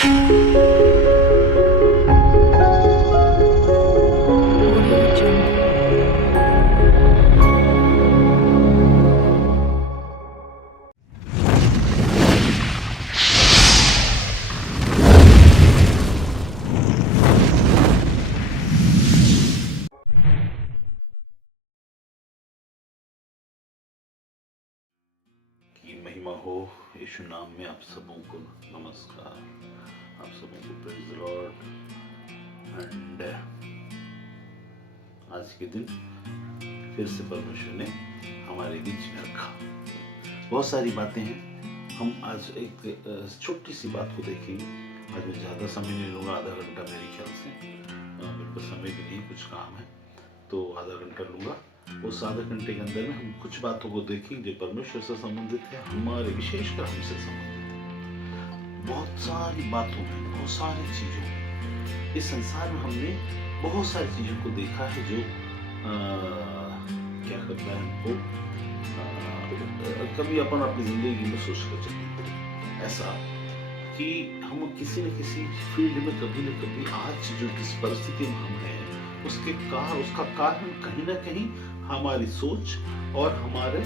Audio Jungle. की महिमा हो। यीशु नाम में आप सबों को नमस्कार, आप सबों को प्रेज द लॉर्ड। एंड आज के दिन फिर से परमेश्वर ने हमारे बीच में रखा। बहुत सारी बातें हैं। हम आज एक छोटी सी बात को देखेंगे। आज मैं ज़्यादा समय नहीं लूँगा, आधा घंटा मेरे ख्याल से। मेरे पास समय भी नहीं, कुछ काम है, तो आधा घंटा लूँगा। उस आधे घंटे के अंदर में हम कुछ बातों को देखेंगे जो परमेश्वर से संबंधित है, हमारे विशेषकर हमसे संबंधित। बहुत सारी बातों में, बहुत सारी चीज़ों में, इस संसार में हमने बहुत सारी चीज़ों को देखा है जो क्या करता है हमको कभी अपन अपनी जिंदगी में सोच कर चलते ऐसा कि हम किसी न किसी फील्ड में कभी न कभी आज जो जिस परिस्थिति में हम हैं उसका कारण कहीं ना कहीं हमारी सोच और हमारे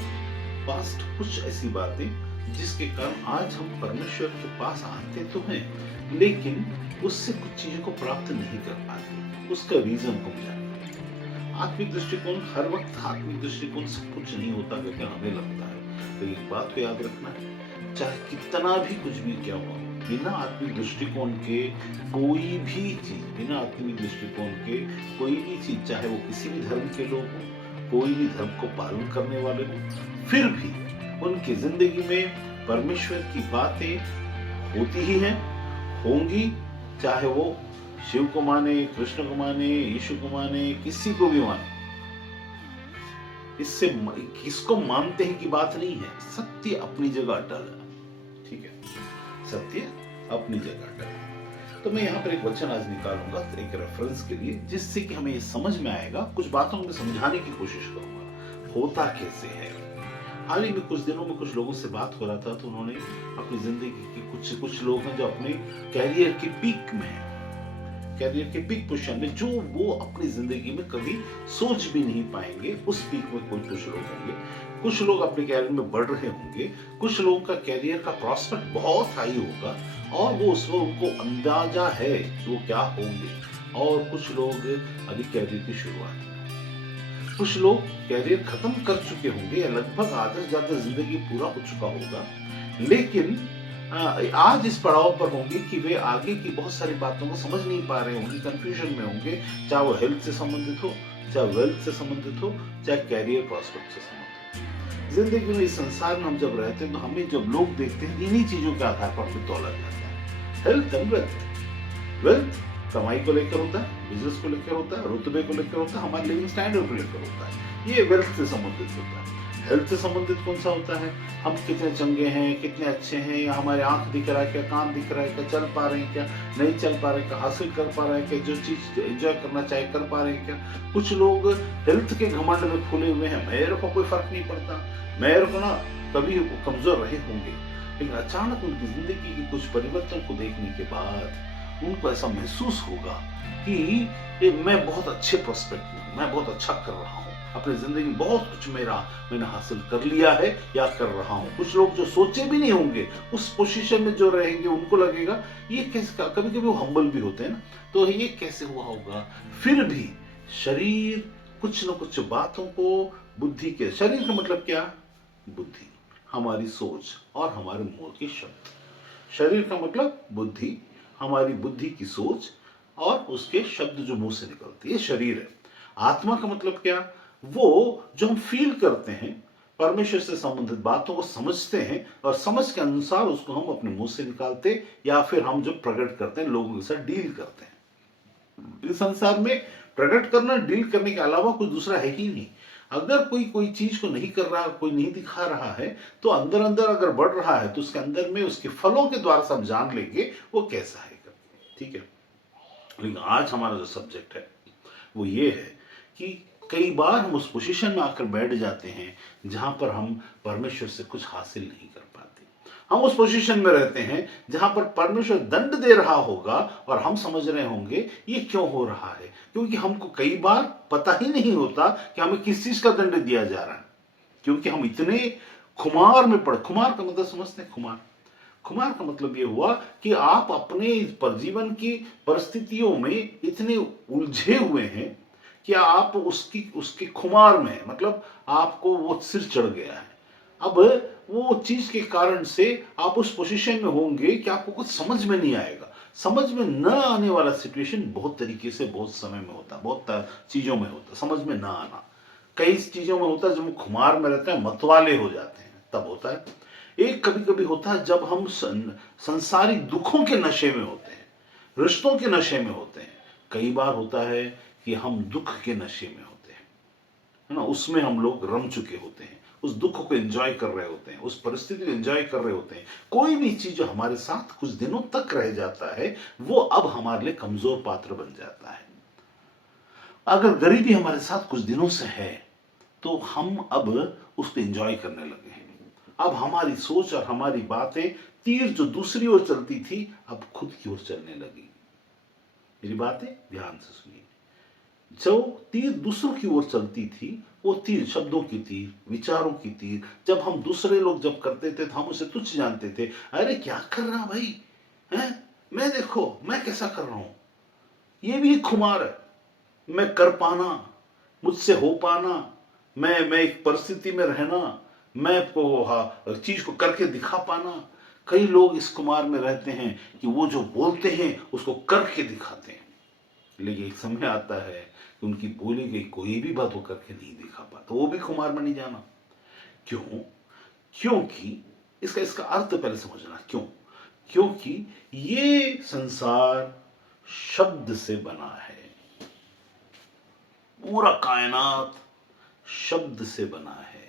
पास्ट कुछ ऐसी बातें जिसके कारण आज हम परमेश्वर के पास आते तो हैं, लेकिन उससे कुछ चीजों को प्राप्त नहीं कर पाते। उसका रीजन को जाने। आत्मिक दृष्टिकोण हर वक्त आत्मिक दृष्टिकोण सब कुछ नहीं होता करके हमें लगता है। तो एक बात को याद रखना है, चाहे कितना भी कुछ भी क्या हुआ, बिना आत्मिक दृष्टिकोण के कोई भी चीज, बिना आत्मिक दृष्टिकोण के कोई भी चीज, चाहे वो किसी भी धर्म के लोग हों, कोई भी धर्म को पालन करने वाले हों, फिर भी उनकी जिंदगी में परमेश्वर की बातें होती ही हैं, होंगी। चाहे वो शिव को माने, कृष्ण को माने, यीशु को माने, किसी को भी माने, इससे किसको मानते हैं की बात नहीं है। सत्य अपनी जगह अटल है, ठीक है, सत्य अपनी जगह अटल है। तो मैं यहाँ पर एक वचन आज निकालूंगा एक रेफरेंस के लिए, जिससे कि हमें ये समझ में आएगा। कुछ बातों को समझाने की कोशिश करूंगा होता कैसे है। हाल ही में कुछ दिनों में कुछ लोगों से बात हो रहा था, तो उन्होंने अपनी जिंदगी के कुछ लोग हैं जो अपने कैरियर के पीक में हैं, कैरियर के पीक पोजीशन में, जो वो अपनी जिंदगी में कभी सोच भी नहीं पाएंगे। उस पीक में कुछ लोग होंगे, कुछ लोग अपने कैरियर में बढ़ रहे होंगे, कुछ लोगों का कैरियर का प्रॉस्पेक्ट बहुत हाई होगा और वो उस वक्त उनको अंदाजा है कि वो क्या होंगे, और कुछ लोग अभी कैरियर की शुरुआत में, कुछ लोग कैरियर खत्म कर चुके होंगे या लगभग आधा से ज्यादा जिंदगी पूरा हो चुका होगा, लेकिन आज इस पड़ाव पर होंगे कि वे आगे की बहुत सारी बातों को समझ नहीं पा रहे होंगे, कंफ्यूजन में होंगे, चाहे वो हेल्थ से संबंधित हो, चाहे वेल्थ से संबंधित हो, चाहे कैरियर प्रॉस्पेक्ट से संबंधित हो। जिंदगी में इस संसार में हम जब रहते हैं तो हमें जब लोग देखते हैं, इन्हीं चीजों के आधार पर हमें तौला जाता है। Health and wealth. वेल्थ कमाई को लेकर होता है, बिजनेस को लेकर होता है, रुतबे को लेकर होता है, हमारे लिविंग स्टैंडर्ड को लेकर होता है, ये वेल्थ से संबंधित होता है। हेल्थ से संबंधित कौन सा होता है, हम कितने चंगे हैं, कितने अच्छे हैं, या हमारे आंख दिख रहा है क्या, कान दिख रहा है क्या, चल पा रहे हैं क्या, नहीं चल पा रहे हैं क्या, हासिल कर पा रहे हैं क्या, जो चीज एंजॉय करना चाहे कर पा रहे हैं क्या। कुछ लोग हेल्थ के घमंड में खुले हुए हैं, मेरे को कोई फर्क नहीं पड़ता, मेरे को ना कभी कमजोर रहे होंगे, लेकिन अचानक उनकी जिंदगी के कुछ परिवर्तन को देखने के बाद उनको ऐसा महसूस होगा कि मैं बहुत अच्छे प्रोस्पेक्ट में हूँ, मैं बहुत अच्छा कर रहा हूँ, अपनी जिंदगी में बहुत कुछ मैंने हासिल कर लिया है या कर रहा हूँ। कुछ लोग जो सोचे भी नहीं होंगे उस पोजीशन में जो रहेंगे, उनको लगेगा ये कैसे, कभी कभी वो हम्बल भी होते हैं ना, तो ये कैसे हुआ होगा। फिर भी शरीर कुछ न कुछ बातों को, बुद्धि के, शरीर का मतलब क्या, बुद्धि, हमारी सोच और हमारे मुंह के शब्द। शरीर का मतलब बुद्धि, हमारी बुद्धि की सोच और उसके शब्द जो मुंह से निकलते हैं, ये शरीर है। आत्मा का मतलब क्या, वो जो हम फील करते हैं, परमेश्वर से संबंधित बातों को समझते हैं और समझ के अनुसार उसको हम अपने मुंह से निकालते या फिर हम जो प्रकट करते हैं, लोगों के साथ डील करते हैं। इस संसार में प्रकट करना, डील करने के अलावा कुछ दूसरा है ही नहीं। अगर कोई चीज को नहीं कर रहा, कोई नहीं दिखा रहा है, तो अंदर अंदर अगर बढ़ रहा है तो उसके अंदर में उसके फलों के द्वारा सब जान लेंगे वो कैसा है, ठीक है। लेकिन आज हमारा जो सब्जेक्ट है वो ये है कि कई बार हम उस पोजीशन में आकर बैठ जाते हैं जहां पर हम परमेश्वर से कुछ हासिल नहीं कर पाते। हम उस पोजीशन में रहते हैं जहां पर परमेश्वर दंड दे रहा होगा और हम समझ रहे होंगे ये क्यों हो रहा है, क्योंकि हमको कई बार पता ही नहीं होता कि हमें किस चीज का दंड दिया जा रहा है, क्योंकि हम इतने खुमार में पड़, खुमार का मतलब समझते हैं, खुमार, खुमार का मतलब ये हुआ कि आप अपने पर जीवन की परिस्थितियों में इतने उलझे हुए हैं कि आप उसकी उसके खुमार में, मतलब आपको वो सिर चढ़ गया है। अब वो चीज के कारण से आप उस पोजीशन में होंगे कि आपको कुछ समझ में नहीं आएगा। समझ में न आने वाला सिचुएशन बहुत तरीके से बहुत समय में होता है, बहुत चीजों में होता है समझ में ना आना। कई चीजों में होता है जब हम खुमार में रहते हैं, मतवाले हो जाते हैं, तब होता है। एक कभी कभी होता है जब हम संसारी दुखों के नशे में होते हैं, रिश्तों के नशे में होते हैं। कई बार होता है कि हम दुख के नशे में होते हैं, है ना, उसमें हम लोग रम चुके होते हैं, उस दुख को एंजॉय कर रहे होते हैं, उस परिस्थिति को एंजॉय कर रहे होते हैं। कोई भी चीज जो हमारे साथ कुछ दिनों तक रह जाता है वो अब हमारे लिए कमजोर पात्र बन जाता है। अगर गरीबी हमारे साथ कुछ दिनों से है तो हम अब उसको एंजॉय करने लगे हैं। अब हमारी सोच और हमारी बातें, तीर जो दूसरी ओर चलती थी अब खुद की ओर चलने लगी। मेरी बातें ध्यान से सुनिए। जो तीर दूसरों की ओर चलती थी, वो तीर शब्दों की तीर, विचारों की तीर, जब हम दूसरे लोग जब करते थे तो हम उसे तुच्छ जानते थे। अरे क्या कर रहा भाई, है, मैं देखो मैं कैसा कर रहा हूं, ये भी एक खुमार है, मैं कर पाना, मुझसे हो पाना, मैं एक परिस्थिति में रहना, मैं को चीज को करके दिखा पाना। कई लोग इस कुमार में रहते हैं कि वो जो बोलते हैं उसको करके दिखाते हैं, लेकिन एक समय आता है कि उनकी बोली गई कोई भी बात वो करके नहीं दिखा पाता, वो भी कुमार में नहीं जाना। क्यों? क्योंकि इसका इसका अर्थ पहले समझना। क्यों? क्योंकि ये संसार शब्द से बना है, पूरा कायनात शब्द से बना है।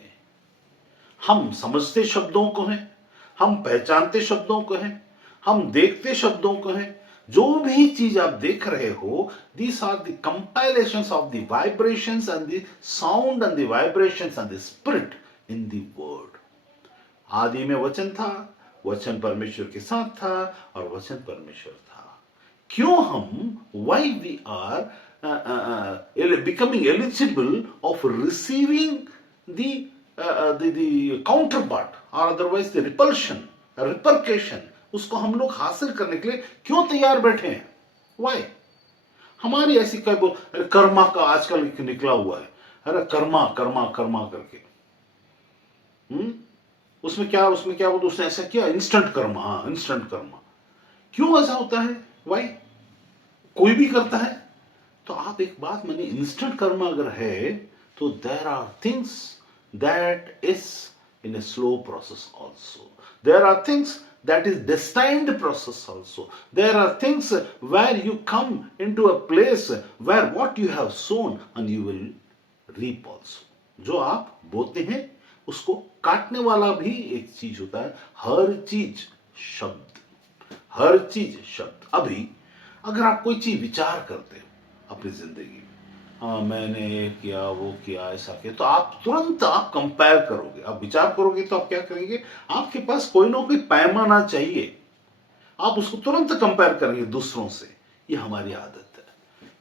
हम समझते शब्दों को हैं, हम पहचानते शब्दों को हैं, हम देखते शब्दों को हैं। जो भी चीज आप देख रहे हो, these are the compilations of the vibrations and the sound and the vibrations and the spirit in the word. आदि में वचन था, वचन परमेश्वर के साथ था और वचन परमेश्वर था। क्यों हम, why we are becoming eligible of receiving the counterpart or otherwise the repulsion, repercussion, उसको हम लोग हासिल करने के लिए क्यों तैयार बैठे हैं? वाई? हमारी ऐसी कई बोल, कर्मा का आजकल निकला हुआ है, अरे कर्मा कर्मा कर्मा करके, उसमें क्या बोलते, उसने ऐसा किया, इंस्टेंट कर्मा, हाँ इंस्टेंट कर्मा। क्यों ऐसा होता है? वाई? कोई भी करता है। तो आप एक बात मानिए, इंस्टेंट कर्मा अगर है तो there are things that is in a slow process also, there are things that is destined process also, there are things where you come into a place where what you have sown and you will reap also. जो आप बोते हैं उसको काटने वाला भी एक चीज होता है। हर चीज शब्द, हर चीज शब्द। अभी अगर आप कोई चीज विचार करते हो अपनी जिंदगी में, हाँ मैंने ये किया वो किया ऐसा किया, तो आप तुरंत आप कंपेयर करोगे, आप विचार करोगे तो आप क्या करेंगे, आपके पास कोई ना कोई पैमाना चाहिए, आप उसको तुरंत कंपेयर करेंगे दूसरों से। ये हमारी आदत है,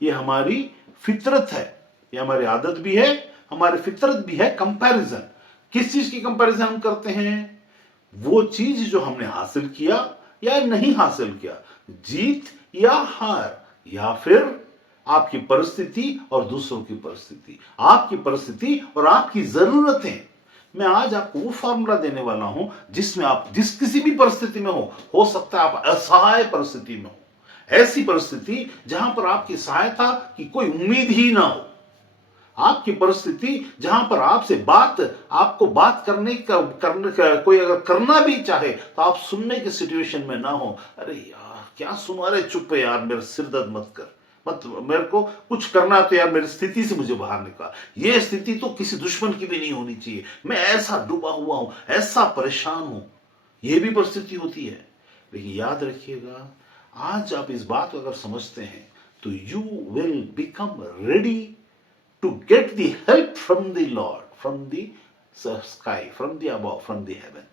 ये हमारी फितरत है, ये हमारी आदत भी है, हमारी फितरत भी है। कंपैरिजन, किस चीज की कंपैरिजन हम करते हैं? वो चीज जो हमने हासिल किया या नहीं हासिल किया, जीत या हार, या फिर आपकी परिस्थिति और दूसरों की परिस्थिति, आपकी परिस्थिति और आपकी जरूरतें। मैं आज आपको वो फॉर्मूला देने वाला हूं जिसमें आप जिस किसी भी परिस्थिति में हो सकता है आप असहाय परिस्थिति में हो, ऐसी परिस्थिति जहां पर आपकी सहायता की कोई उम्मीद ही ना हो, आपकी परिस्थिति जहां पर आपसे आपको बात करने का कोई अगर करना भी चाहे तो आप सुनने की सिचुएशन में ना हो। अरे यार क्या सुनो, अरे चुप है यार, मेरा सिर दर्द मत कर, मत, मेरे को कुछ करना तो यार मेरी स्थिति से मुझे बाहर निकाल। ये स्थिति तो किसी दुश्मन की भी नहीं होनी चाहिए, मैं ऐसा डूबा हुआ हूं, ऐसा परेशान हूं। ये भी परिस्थिति होती है। लेकिन याद रखिएगा, आज आप इस बात को अगर समझते हैं तो you will become ready to get the help from the Lord, from the sky, from the above, from the heaven.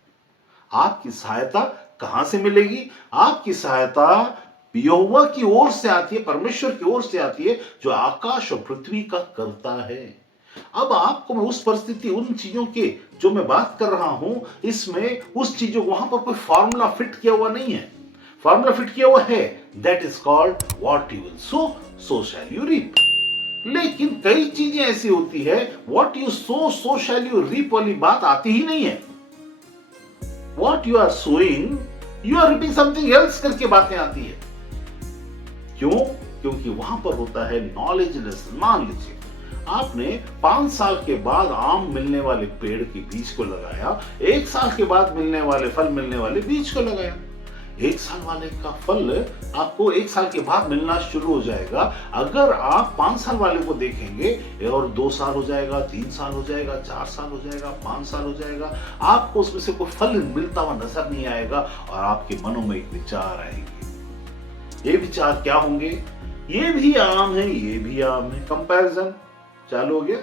आपकी सहायता कहां से मिलेगी? आपकी सहायता यहोवा की ओर से आती है, परमेश्वर की ओर से आती है, जो आकाश और पृथ्वी का करता है। अब आपको मैं उस परिस्थिति, उन चीजों के जो मैं बात कर रहा हूं, इसमें उस चीजों, वहां पर कोई फॉर्मूला फिट किया हुआ नहीं है। फॉर्मूला फिट किया हुआ है, that is called what you will sow shall you reap. लेकिन कई चीजें ऐसी होती है, what you sow shall you reap वाली बात आती ही नहीं है। What you are sowing you are reaping something else करके बातें आती है। क्यों? क्योंकि वहां पर होता है नॉलेजलेस। मान लीजिए आपने 5 साल के बाद आम मिलने वाले पेड़ के बीज को लगाया, 1 साल के बाद मिलने वाले फल मिलने वाले बीज को लगाया। 1 साल वाले का फल आपको 1 साल के बाद मिलना शुरू हो जाएगा। अगर आप 5 साल वाले को देखेंगे, और 2 साल हो जाएगा, 3 साल हो जाएगा, 4 साल हो जाएगा, 5 साल हो जाएगा, आपको उसमें से कोई फल मिलता हुआ नजर नहीं आएगा, और आपके मनों में एक विचार आएंगे। ये विचार क्या होंगे? ये भी आम है, ये भी आम है। कंपैरिजन चालू हो गया।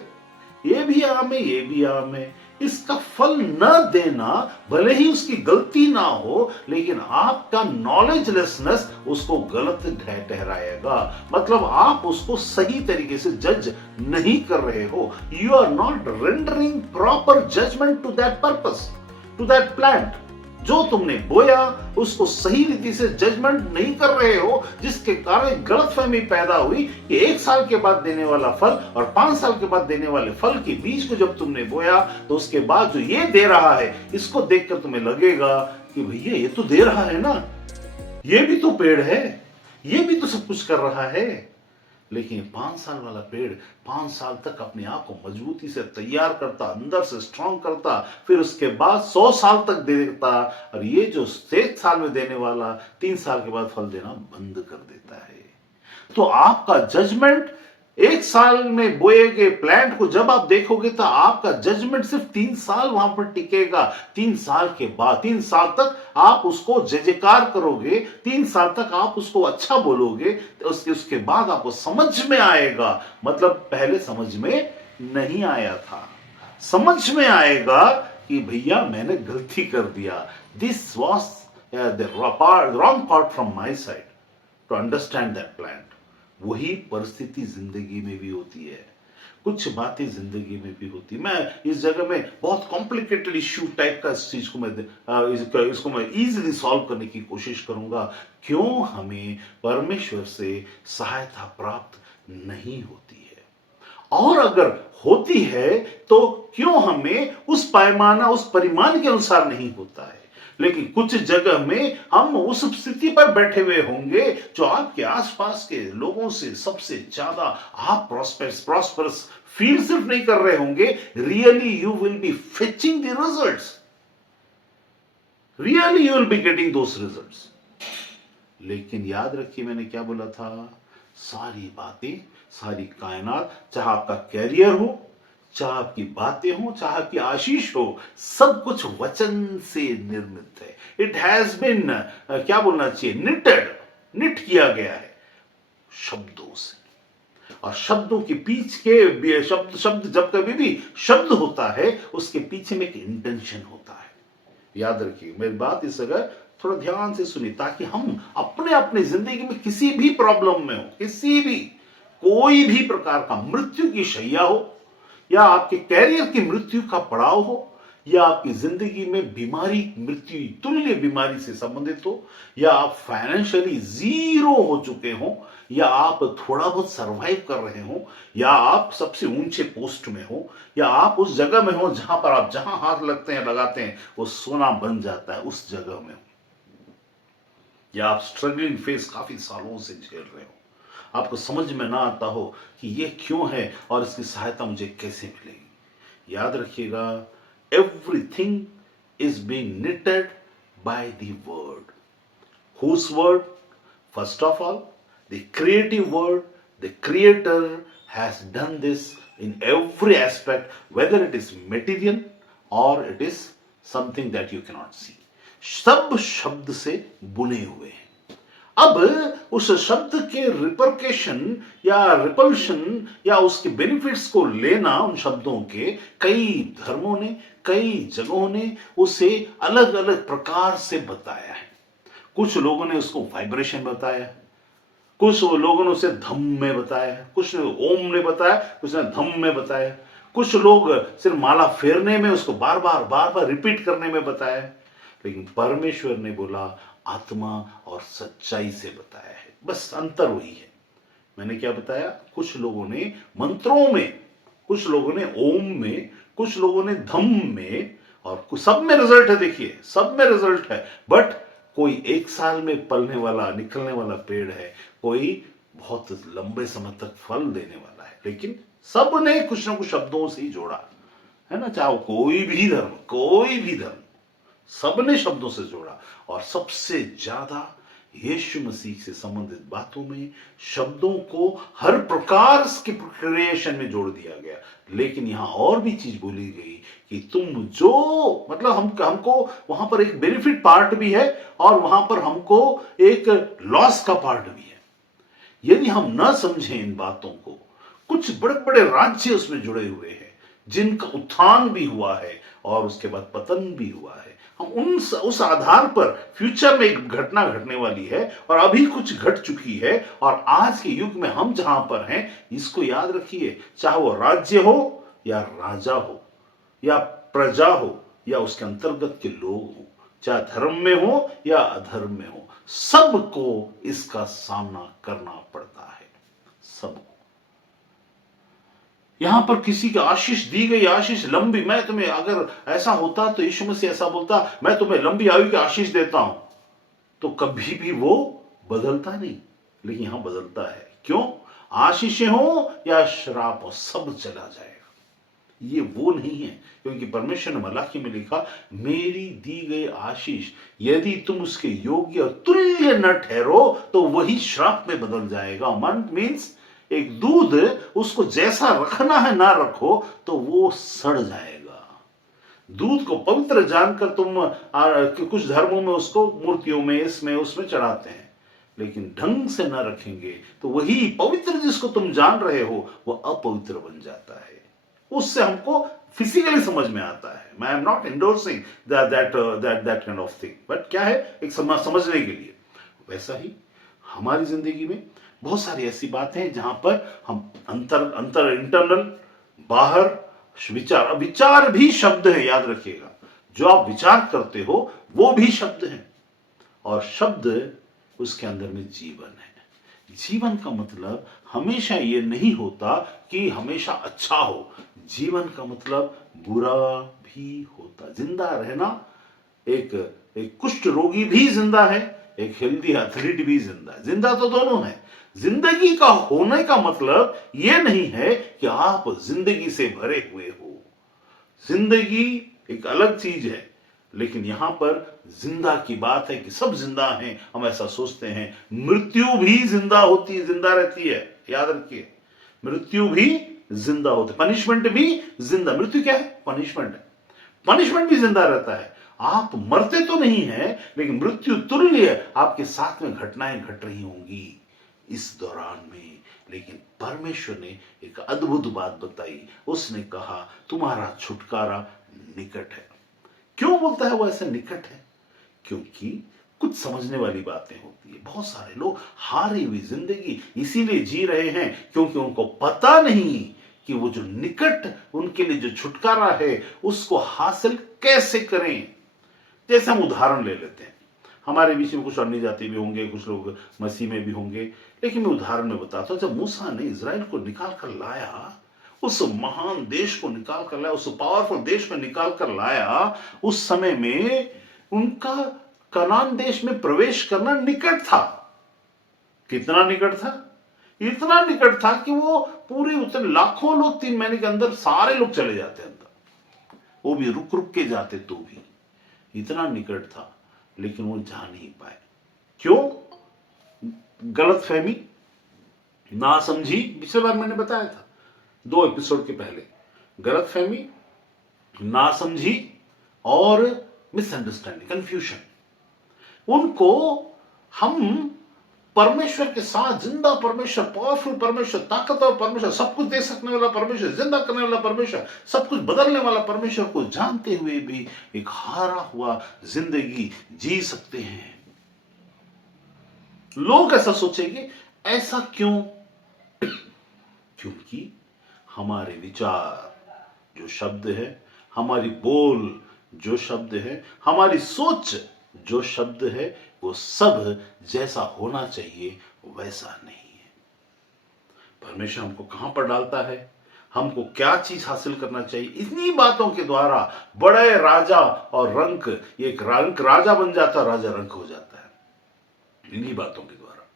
ये भी आम है, ये भी आम है। इसका फल न देना, भले ही उसकी गलती ना हो, लेकिन आपका नॉलेजलेसनेस उसको गलत ठहराएगा। मतलब आप उसको सही तरीके से जज नहीं कर रहे हो। You are not rendering proper judgement to that purpose, to that plant. जो तुमने बोया उसको सही रीति से जजमेंट नहीं कर रहे हो, जिसके कारण गलतफहमी पैदा हुई कि 1 साल के बाद देने वाला फल और 5 साल के बाद देने वाले फल के बीज को जब तुमने बोया, तो उसके बाद जो ये दे रहा है, इसको देखकर तुम्हें लगेगा कि भैया ये तो दे रहा है ना, ये भी तो पेड़ है, ये भी तो सब कुछ कर रहा है। लेकिन 5 साल वाला पेड़ 5 साल तक अपने आप को मजबूती से तैयार करता, अंदर से स्ट्रांग करता, फिर उसके बाद 100 साल तक दे देता। और ये जो 1 साल में देने वाला 3 साल के बाद फल देना बंद कर देता है। तो आपका जजमेंट 1 साल में बोए गए प्लांट को जब आप देखोगे, तो आपका जजमेंट सिर्फ 3 साल वहां पर टिकेगा। 3 साल के बाद, 3 साल तक आप उसको जयकार करोगे, 3 साल तक आप उसको अच्छा बोलोगे, तो उसके बाद आपको समझ में आएगा। मतलब पहले समझ में नहीं आया था, समझ में आएगा कि भैया मैंने गलती कर दिया। This was the wrong part from my side to understand that plant. वही परिस्थिति जिंदगी में भी होती है, कुछ बातें जिंदगी में भी होती है। मैं इस जगह में बहुत कॉम्प्लिकेटेड इश्यू टाइप का इस चीज को इसको मैं इजीली सॉल्व करने की कोशिश करूंगा। क्यों हमें परमेश्वर से सहायता प्राप्त नहीं होती है, और अगर होती है तो क्यों हमें उस पैमाना, उस परिमाण के अनुसार नहीं होता है। लेकिन कुछ जगह में हम उस स्थिति पर बैठे हुए होंगे जो आपके आसपास के लोगों से सबसे ज्यादा आप प्रॉस्परस फील सिर्फ नहीं कर रहे होंगे, really you will be fetching the results, really you will be getting those results. लेकिन याद रखिए मैंने क्या बोला था, सारी बातें, सारी कायनात, चाहे आपका कैरियर हो, चाहे आपकी बातें हो, चाहे आपकी आशीष हो, सब कुछ वचन से निर्मित है। इट हैज बिन क्या बोलना चाहिए, निट किया गया है शब्दों से। और शब्दों के पीछे शब्द जब कभी भी शब्द होता है, उसके पीछे में एक इंटेंशन होता है। याद रखिए मेरी बात, इस जगह थोड़ा ध्यान से सुनिए, ताकि हम अपने जिंदगी में किसी भी प्रॉब्लम में हो, किसी भी कोई भी प्रकार का मृत्यु की शैया हो, या आपके कैरियर की मृत्यु का पड़ाव हो, या आपकी जिंदगी में बीमारी, मृत्यु तुल्य बीमारी से संबंधित हो, या आप फाइनेंशियली जीरो हो चुके हो, या आप थोड़ा बहुत सरवाइव कर रहे हो, या आप सबसे ऊंचे पोस्ट में हो, या आप उस जगह में हो जहां पर आप जहां हाथ लगाते हैं वो सोना बन जाता है, उस जगह में हो, या आप स्ट्रगलिंग फेस काफी सालों से झेल रहे हो, आपको समझ में ना आता हो कि ये क्यों है और इसकी सहायता मुझे कैसे मिलेगी। याद रखिएगा, everything is being knitted by the word. Whose word? First of all the creative word. The creator has done this in every aspect, whether it is material or it is something that you can not see. सब शब्द से बुने हुए हैं। अब उस शब्द के रिपरकेशन या रिपल्शन या उसके बेनिफिट्स को लेना उन शब्दों के, कई धर्मों ने, कई जगहों ने उसे अलग अलग प्रकार से बताया है। कुछ लोगों ने उसको वाइब्रेशन बताया, कुछ लोगों ने उसे धम्म में बताया, कुछ ने ओम ने बताया, कुछ ने धम्म में बताया, कुछ लोग सिर्फ माला फेरने में उसको बार बार रिपीट करने में बताया। लेकिन परमेश्वर ने बोला आत्मा और सच्चाई से बताया है, बस अंतर वही है। मैंने क्या बताया, कुछ लोगों ने मंत्रों में, कुछ लोगों ने ओम में, कुछ लोगों ने धम्म में, और सब में रिजल्ट है। देखिए सब में रिजल्ट है, बट कोई 1 साल में पलने वाला, निकलने वाला पेड़ है, कोई बहुत लंबे समय तक फल देने वाला है। लेकिन सब ने कुछ ना कुछ शब्दों से ही जोड़ा है ना, चाहे कोई भी धर्म, कोई भी धर्म, सबने शब्दों से जोड़ा। और सबसे ज्यादा यीशु मसीह से संबंधित बातों में शब्दों को हर प्रकार के क्रिएशन में जोड़ दिया गया। लेकिन यहां और भी चीज बोली गई कि तुम जो, मतलब हमको वहां पर एक बेनिफिट पार्ट भी है और वहां पर हमको एक लॉस का पार्ट भी है। यदि हम ना समझें इन बातों को, कुछ बड़े बड़े राज्य उसमें जुड़े हुए हैं जिनका उत्थान भी हुआ है और उसके बाद पतन भी हुआ है। हम उस आधार पर फ्यूचर में एक घटना घटने वाली है और अभी कुछ घट चुकी है, और आज के युग में हम जहां पर हैं, इसको याद रखिए, चाहे वो राज्य हो या राजा हो या प्रजा हो या उसके अंतर्गत के लोग हो, चाहे धर्म में हो या अधर्म में हो, सबको इसका सामना करना पड़ता है, सबको। यहां पर किसी की आशीष दी गई, आशीष लंबी, मैं तुम्हें, अगर ऐसा होता तो यीशु मसीह ऐसा बोलता, मैं तुम्हें लंबी आयु की आशीष देता हूं, तो कभी भी वो बदलता नहीं। लेकिन यहां बदलता है, क्यों? आशीषें हो या श्राप हो, सब चला जाएगा। ये वो नहीं है, क्योंकि परमेश्वर ने मलाकी में लिखा, मेरी दी गई आशीष यदि तुम उसके योग्य और तुल्य न ठहरो तो वही श्राप में बदल जाएगा। मन मीन्स एक दूध, उसको जैसा रखना है ना रखो तो वो सड़ जाएगा। दूध को पवित्र जानकर तुम कुछ धर्मों में उसको मूर्तियों में, इसमें उसमें चढ़ाते हैं, लेकिन ढंग से ना रखेंगे तो वही पवित्र जिसको तुम जान रहे हो वो अपवित्र बन जाता है। उससे हमको फिजिकली समझ में आता है। मैं am not endorsing that kind of thing, but क्या है, एक समझने के लिए। वैसा ही हमारी जिंदगी में बहुत सारी ऐसी बातें हैं जहां पर हम अंतर इंटरनल, बाहर विचार, विचार भी शब्द है, याद रखिएगा। जो आप विचार करते हो वो भी शब्द है, और शब्द उसके अंदर में जीवन है। जीवन का मतलब हमेशा ये नहीं होता कि हमेशा अच्छा हो, जीवन का मतलब बुरा भी होता। जिंदा रहना, एक एक कुष्ठ रोगी भी जिंदा है, एक हेल्दी एथलीट भी जिंदा है, जिंदा तो दोनों है। जिंदगी का होने का मतलब यह नहीं है कि आप जिंदगी से भरे हुए हो, जिंदगी एक अलग चीज है। लेकिन यहां पर जिंदा की बात है कि सब जिंदा हैं, हम ऐसा सोचते हैं। मृत्यु भी जिंदा होती है, जिंदा रहती है, याद रखिए। मृत्यु भी जिंदा होती है, पनिशमेंट भी जिंदा। मृत्यु क्या है? पनिशमेंट है। पनिशमेंट भी जिंदा रहता है। आप मरते तो नहीं है, लेकिन मृत्यु तुल्य आपके साथ में घटनाएं घट रही होंगी इस दौरान में। लेकिन परमेश्वर ने एक अद्भुत बात बताई, उसने कहा तुम्हारा छुटकारा निकट है। क्यों बोलता है वो ऐसे निकट है? क्योंकि कुछ समझने वाली बातें होती है। बहुत सारे लोग हारी हुई जिंदगी इसीलिए जी रहे हैं क्योंकि उनको पता नहीं कि वो जो निकट उनके लिए जो छुटकारा है उसको हासिल कैसे करें। जैसे हम उदाहरण ले लेते हैं, हमारे बीच में कुछ अन्य जाति भी होंगे, कुछ लोग मसीह में भी होंगे, लेकिन मैं उदाहरण में बताता हूं। जब मूसा ने इजराइल को निकाल कर लाया, उस महान देश को निकाल कर लाया, उस पावरफुल देश को निकाल कर लाया, उस समय में उनका कनान देश में प्रवेश करना निकट था। कितना निकट था? इतना निकट था कि वो पूरे उतने लाखों लोग 3 महीने के अंदर सारे लोग चले जाते अंदर, वो भी रुक रुक के जाते, तो भी इतना निकट था, लेकिन वो जा नहीं पाए। क्यों? गलतफहमी, नासमझी। पिछले बार मैंने बताया था 2 एपिसोड के पहले, गलतफहमी, नासमझी और मिसअंडरस्टैंडिंग, कंफ्यूजन। उनको हम परमेश्वर के साथ, जिंदा परमेश्वर, पावरफुल परमेश्वर, ताकतवर परमेश्वर, सब कुछ दे सकने वाला परमेश्वर, जिंदा करने वाला परमेश्वर, सब कुछ बदलने वाला परमेश्वर को जानते हुए भी एक हारा हुआ जिंदगी जी सकते हैं। लोग ऐसा सोचेंगे, ऐसा क्यों? क्योंकि हमारे विचार जो शब्द है, हमारी बोल जो शब्द है, हमारी सोच जो शब्द है, वो सब जैसा होना चाहिए वैसा नहीं है। परमेश्वर हमको कहां पर डालता है, हमको क्या चीज हासिल करना चाहिए, इन्हीं बातों के द्वारा बड़े राजा और रंक, एक रंक राजा बन जाता, राजा रंक हो जाता है इन्हीं बातों के द्वारा।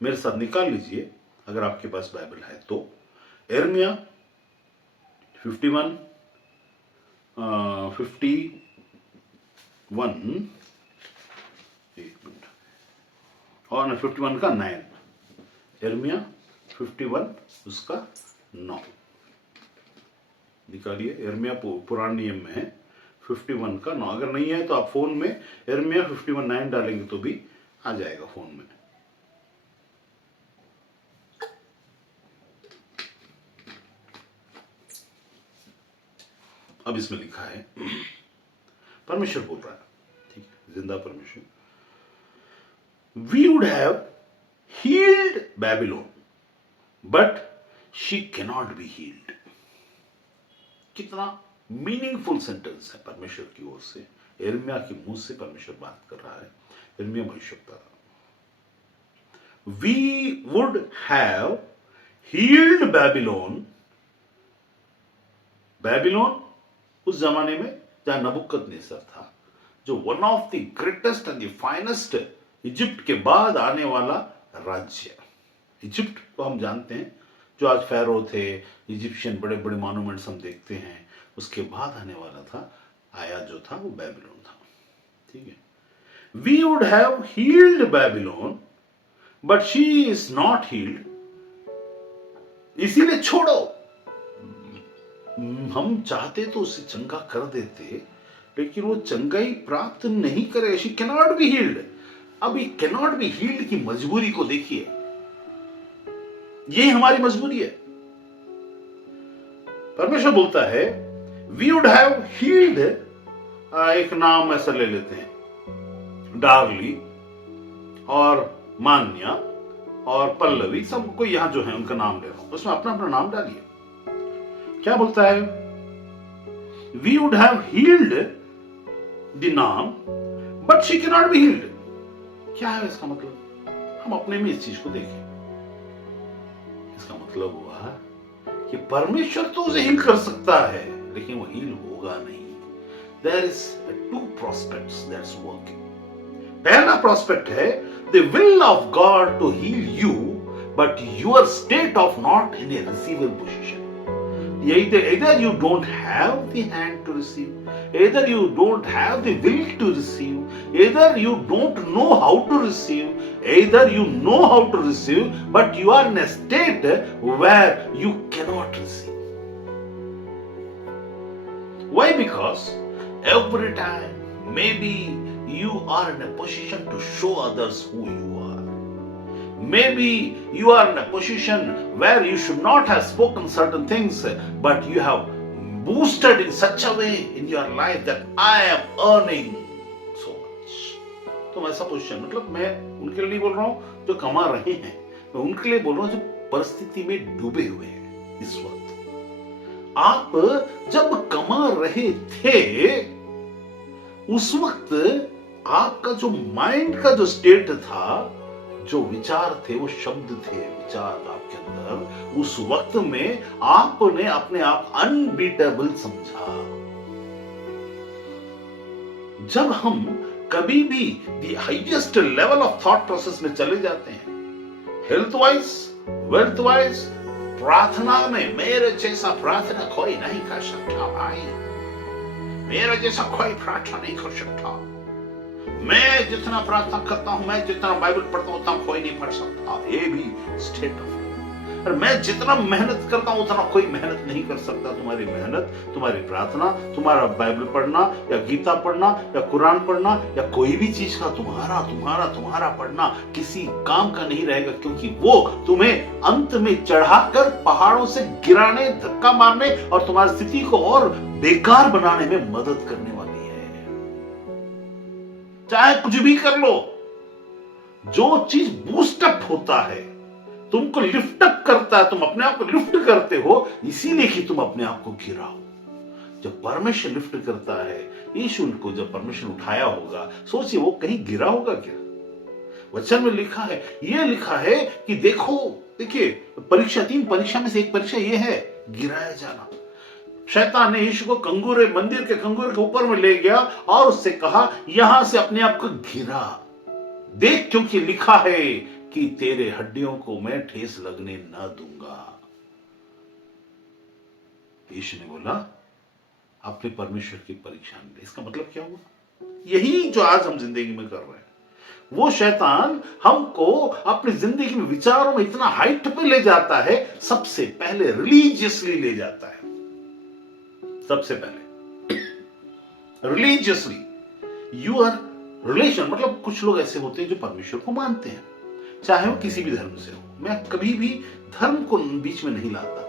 मेरे साथ निकाल लीजिए अगर आपके पास बाइबल है तो, यिर्मयाह 51 एक मिनट, और 51 का 9, यिर्मयाह 51 उसका 9 निकालिए। यिर्मयाह पुराने नियम में है 51 का 9। अगर नहीं है तो आप फोन में यिर्मयाह 51:9 डालेंगे तो भी आ जाएगा फोन में। अब इसमें लिखा है, परमेश्वर बोल रहा है, ठीक है, जिंदा परमेश्वर, we would have healed Babylon but she cannot be healed. कितना मीनिंगफुल सेंटेंस है परमेश्वर की ओर से, यिर्मयाह के मुंह से परमेश्वर बात कर रहा है। यिर्मयाह भविष्यवक्ता, we would have healed Babylon. Babylon उस जमाने में जहां नबुकदनेस्सर था, जो one of the greatest and the finest, Egypt के बाद आने वाला राज्य। इजिप्ट तो हम जानते हैं, जो आज फैरो थे, इजिप्शियन बड़े बड़े मॉन्यूमेंट्स हम देखते हैं, उसके बाद आने वाला था, आया जो था वो बैबिलोन था, ठीक है। We would have healed Babylon but she is not healed, इसीलिए छोड़ो। हम चाहते तो उसे चंगा कर देते, लेकिन वो चंगाई प्राप्त नहीं करे। She cannot be heeled. अब ये कैनॉट बी हील्ड की मजबूरी को देखिए, ये हमारी मजबूरी है। परमेश्वर बोलता है वी वुड हैव हील्ड, एक नाम ऐसा ले लेते हैं, डार्ली और मान्या और पल्लवी, सबको यहां जो है उनका नाम ले रहा हूं, उसमें अपना अपना नाम डालिए। क्या बोलता है? We would have healed the नाम but she can not be healed. क्या है इसका मतलब? हम अपने में इस चीज को देखें। इसका मतलब हुआ कि परमेश्वर तो उसे हील कर सकता है, लेकिन वो हील होगा नहीं। There is two prospects that's working. पहला प्रोस्पेक्ट है the will of God to heal you, but your state of not in a receivable position. Either you don't have the hand to receive, either you don't have the will to receive, either you don't know how to receive, either you know how to receive, but you are in a state where you cannot receive. Why? Because every time maybe you are in a position to show others who you are. Maybe you are in a position where you should not have spoken certain things, but you have boosted in such a way in your life that I am earning so much. तो ऐसा position, मतलब मैं उनके लिए नहीं बोल रहा हूं जो कमा रहे हैं, मैं उनके लिए बोल रहा हूं जो परिस्थिति में डूबे हुए हैं इस वक्त। आप जब कमा रहे थे उस वक्त आपका जो माइंड का जो स्टेट था, जो विचार थे, वो शब्द थे, विचार आपके अंदर, उस वक्त में आपने अपने आप अनबीटेबल समझा। जब हम कभी भी the highest level of thought process में चले जाते हैं, हेल्थ वाइज, वेल्थ वाइज, प्रार्थना में, मेरे जैसा प्रार्थना कोई नहीं कर सकता भाई, मेरे जैसा कोई प्रार्थना नहीं कर सकता, मैं जितना प्रार्थना करता हूं, मैं जितना बाइबल पढ़ता हूं, उतना कोई नहीं पढ़ सकता। ये भी स्टेट ऑफ, और मैं जितना मेहनत करता हूं उतना कोई मेहनत नहीं कर सकता। तुम्हारी मेहनत, तुम्हारी प्रार्थना, तुम्हारा बाइबल पढ़ना या गीता पढ़ना या कुरान पढ़ना या कोई भी चीज का तुम्हारा तुम्हारा तुम्हारा पढ़ना किसी काम का नहीं रहेगा, क्योंकि वो तुम्हें अंत में चढ़ाकर पहाड़ों से गिराने, धक्का मारने और तुम्हारी स्थिति को और बेकार बनाने में मदद करने वाली है। चाहे कुछ भी कर लो, जो चीज बूस्टअप होता है, तुमको लिफ्ट अप करता है, तुम अपने आप को लिफ्ट करते हो इसीलिए कि तुम अपने आप को गिराओ। जब परमेश्वर लिफ्ट करता है, यीशु को जब परमेश्वर उठाया होगा, सोचिए वो कहीं गिरा होगा क्या? वचन में लिखा है, ये लिखा है कि देखो, देखिए परीक्षा, 3 परीक्षा में से एक परीक्षा ये है, गिराया जाना। शैतान ने यीशु को कंगूरे, मंदिर के कंगूरे के ऊपर में ले गया और उससे कहा यहां से अपने आप को गिरा देख, क्योंकि लिखा है कि तेरे हड्डियों को मैं ठेस लगने ना दूंगा। यीशु ने बोला अपने परमेश्वर की परीक्षा में। इसका मतलब क्या हुआ? यही जो आज हम जिंदगी में कर रहे हैं, वो शैतान हमको अपनी जिंदगी में विचारों में इतना हाइट पे ले जाता है। सबसे पहले रिलीजियसली ले जाता है, सबसे पहले रिलीजियसली। यू आर रिलेशन, मतलब कुछ लोग ऐसे होते हैं जो परमेश्वर को मानते हैं, चाहे वो किसी भी धर्म से हो। मैं कभी भी धर्म को बीच में नहीं लाता।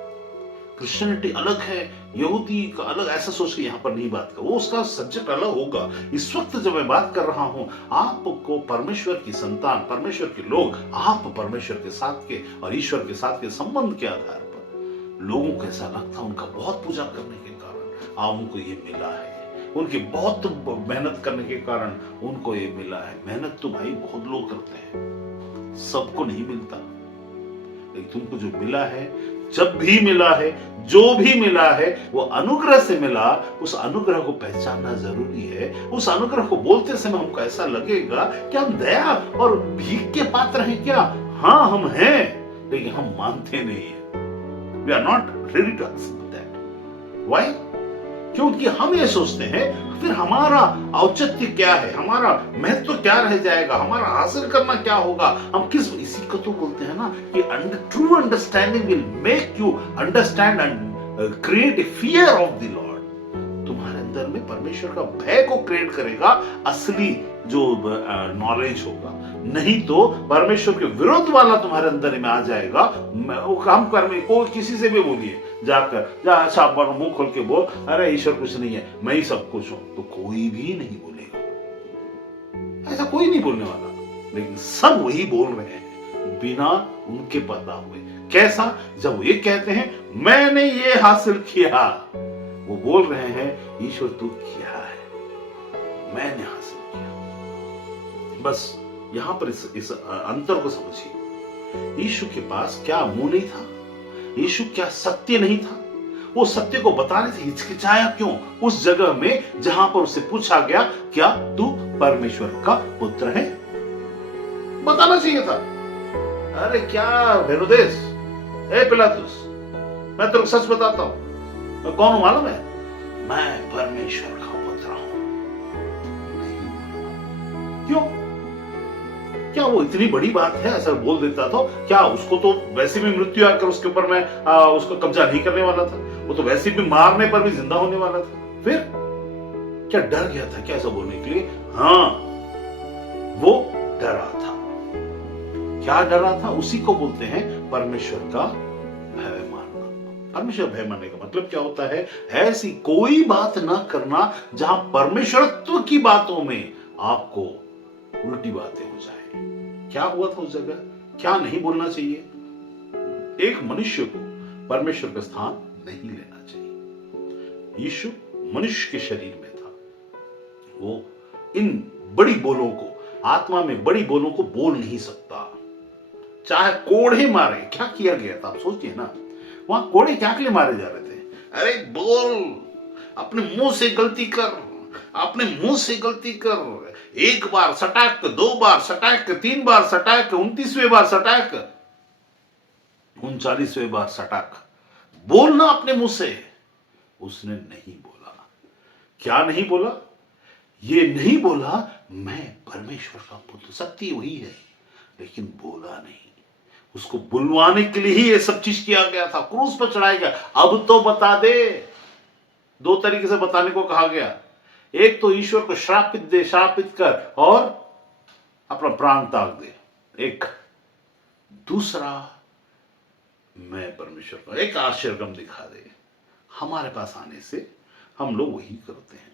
क्रिश्चियनिटी अलग है, यहूदी का अलग, ऐसा सोच के यहां पर नहीं बात कर, वो उसका सब्जेक्ट अलग होगा। इस वक्त जब मैं बात कर रहा हूं, आपको परमेश्वर की संतान, परमेश्वर के लोग, आप परमेश्वर के साथ के और ईश्वर के साथ के संबंध के आधार पर लोगों को ऐसा लगता है उनका बहुत पूजा करने के कारण उनको ये मिला है, उनकी बहुत मेहनत करने के कारण उनको ये मिला है। मेहनत तो भाई बहुत लोग करते हैं, सबको नहीं मिलता, लेकिन तुमको जो मिला है, जब भी मिला है, जो भी मिला है, वो अनुग्रह से मिला। उस अनुग्रह को पहचानना जरूरी है। उस अनुग्रह को बोलते समय हमको ऐसा लगेगा कि हम दया और भीख के पात्र हैं क्या? हाँ हम हैं, लेकिन हम मानते नहीं है। We are not ready to accept that. Why? क्योंकि हम ये सोचते हैं फिर हमारा औचित्य क्या है, हमारा महत्व क्या रह जाएगा, हमारा हासिल करना क्या होगा, हम किस, इसी को तो बोलते हैं ना कि true understanding will make you understand and create a fear of the Lord. तुम्हारे अंदर में परमेश्वर का भय को क्रिएट करेगा असली जो नॉलेज होगा। नहीं तो परमेश्वर के विरोध वाला तुम्हारे अंदर में आ जाएगा। वो काम करने को किसी से भी बोलिए, जाकर जा अच्छा मुंह खोल के बोल, अरे ईश्वर कुछ नहीं है, मैं ही सब कुछ हूं, तो कोई भी नहीं बोलेगा, ऐसा कोई नहीं बोलने वाला। लेकिन सब वही बोल रहे हैं बिना उनके पता हुए। कैसा? जब वो ये कहते हैं मैंने ये हासिल किया, वो बोल रहे हैं ईश्वर तू क्या है, मैंने हासिल किया। बस यहां पर इस अंतर को समझिए। यीशु के पास क्या मुंह नहीं था, यीशु क्या सत्य नहीं था, वो सत्य को बताने से हिचकिचाया क्यों उस जगह में जहां पर उसे पूछा गया क्या तू परमेश्वर का पुत्र है? बताना चाहिए था। अरे क्या हेरोदेस, ए पिलातुस, मैं तेरे को सच बताता हूं, मैं कौन हूं मालूम है? मैं परमेश्वर का पुत्र हूं। क्यों? क्या वो इतनी बड़ी बात है ऐसा बोल देता था? क्या उसको तो वैसे भी मृत्यु आकर उसके ऊपर मैं उसको कब्जा नहीं करने वाला था, वो तो वैसे भी मारने पर भी जिंदा होने वाला था। फिर क्या डर गया था क्या ऐसा बोलने के लिए? हाँ, वो डरा था। क्या डरा था? उसी को बोलते हैं परमेश्वर का भय मानना। परमेश्वर भय मानने का मतलब क्या होता है? ऐसी कोई बात ना करना जहां परमेश्वरत्व की बातों में आपको उल्टी बातें हो जाए। क्या हुआ था उस जगह? क्या नहीं बोलना चाहिए? एक मनुष्य को परमेश्वर का स्थान नहीं लेना चाहिए। यीशु मनुष्य के शरीर में था, वो इन बड़ी बोलों को, आत्मा में बड़ी बोलों को बोल नहीं सकता। चाहे कोड़े मारे, क्या किया गया था आप सोचिए ना, वहां कोड़े क्या के लिए मारे जा रहे थे? अरे बोल, अपने मुंह से गलती कर, अपने मुंह से गलती कर, एक बार सटाक, 2 बार सटाक, 3 बार सटाक, 29वें बार सटाक, 39वें बार सटाक, बोलना अपने मुंह से। उसने नहीं बोला। क्या नहीं बोला? ये नहीं बोला मैं परमेश्वर का पुत्र, सत्य वही है, लेकिन बोला नहीं। उसको बुलवाने के लिए ही ये सब चीज किया गया था, क्रूस पर चढ़ाया गया। अब तो बता दे। दो तरीके से बताने को कहा गया, एक तो ईश्वर को श्रापित दे, श्रापित कर और अपना प्राण त्याग दे, एक दूसरा मैं परमेश्वर को एक आश्चर्यक्रम दिखा दे। हमारे पास आने से हम लोग वही करते हैं।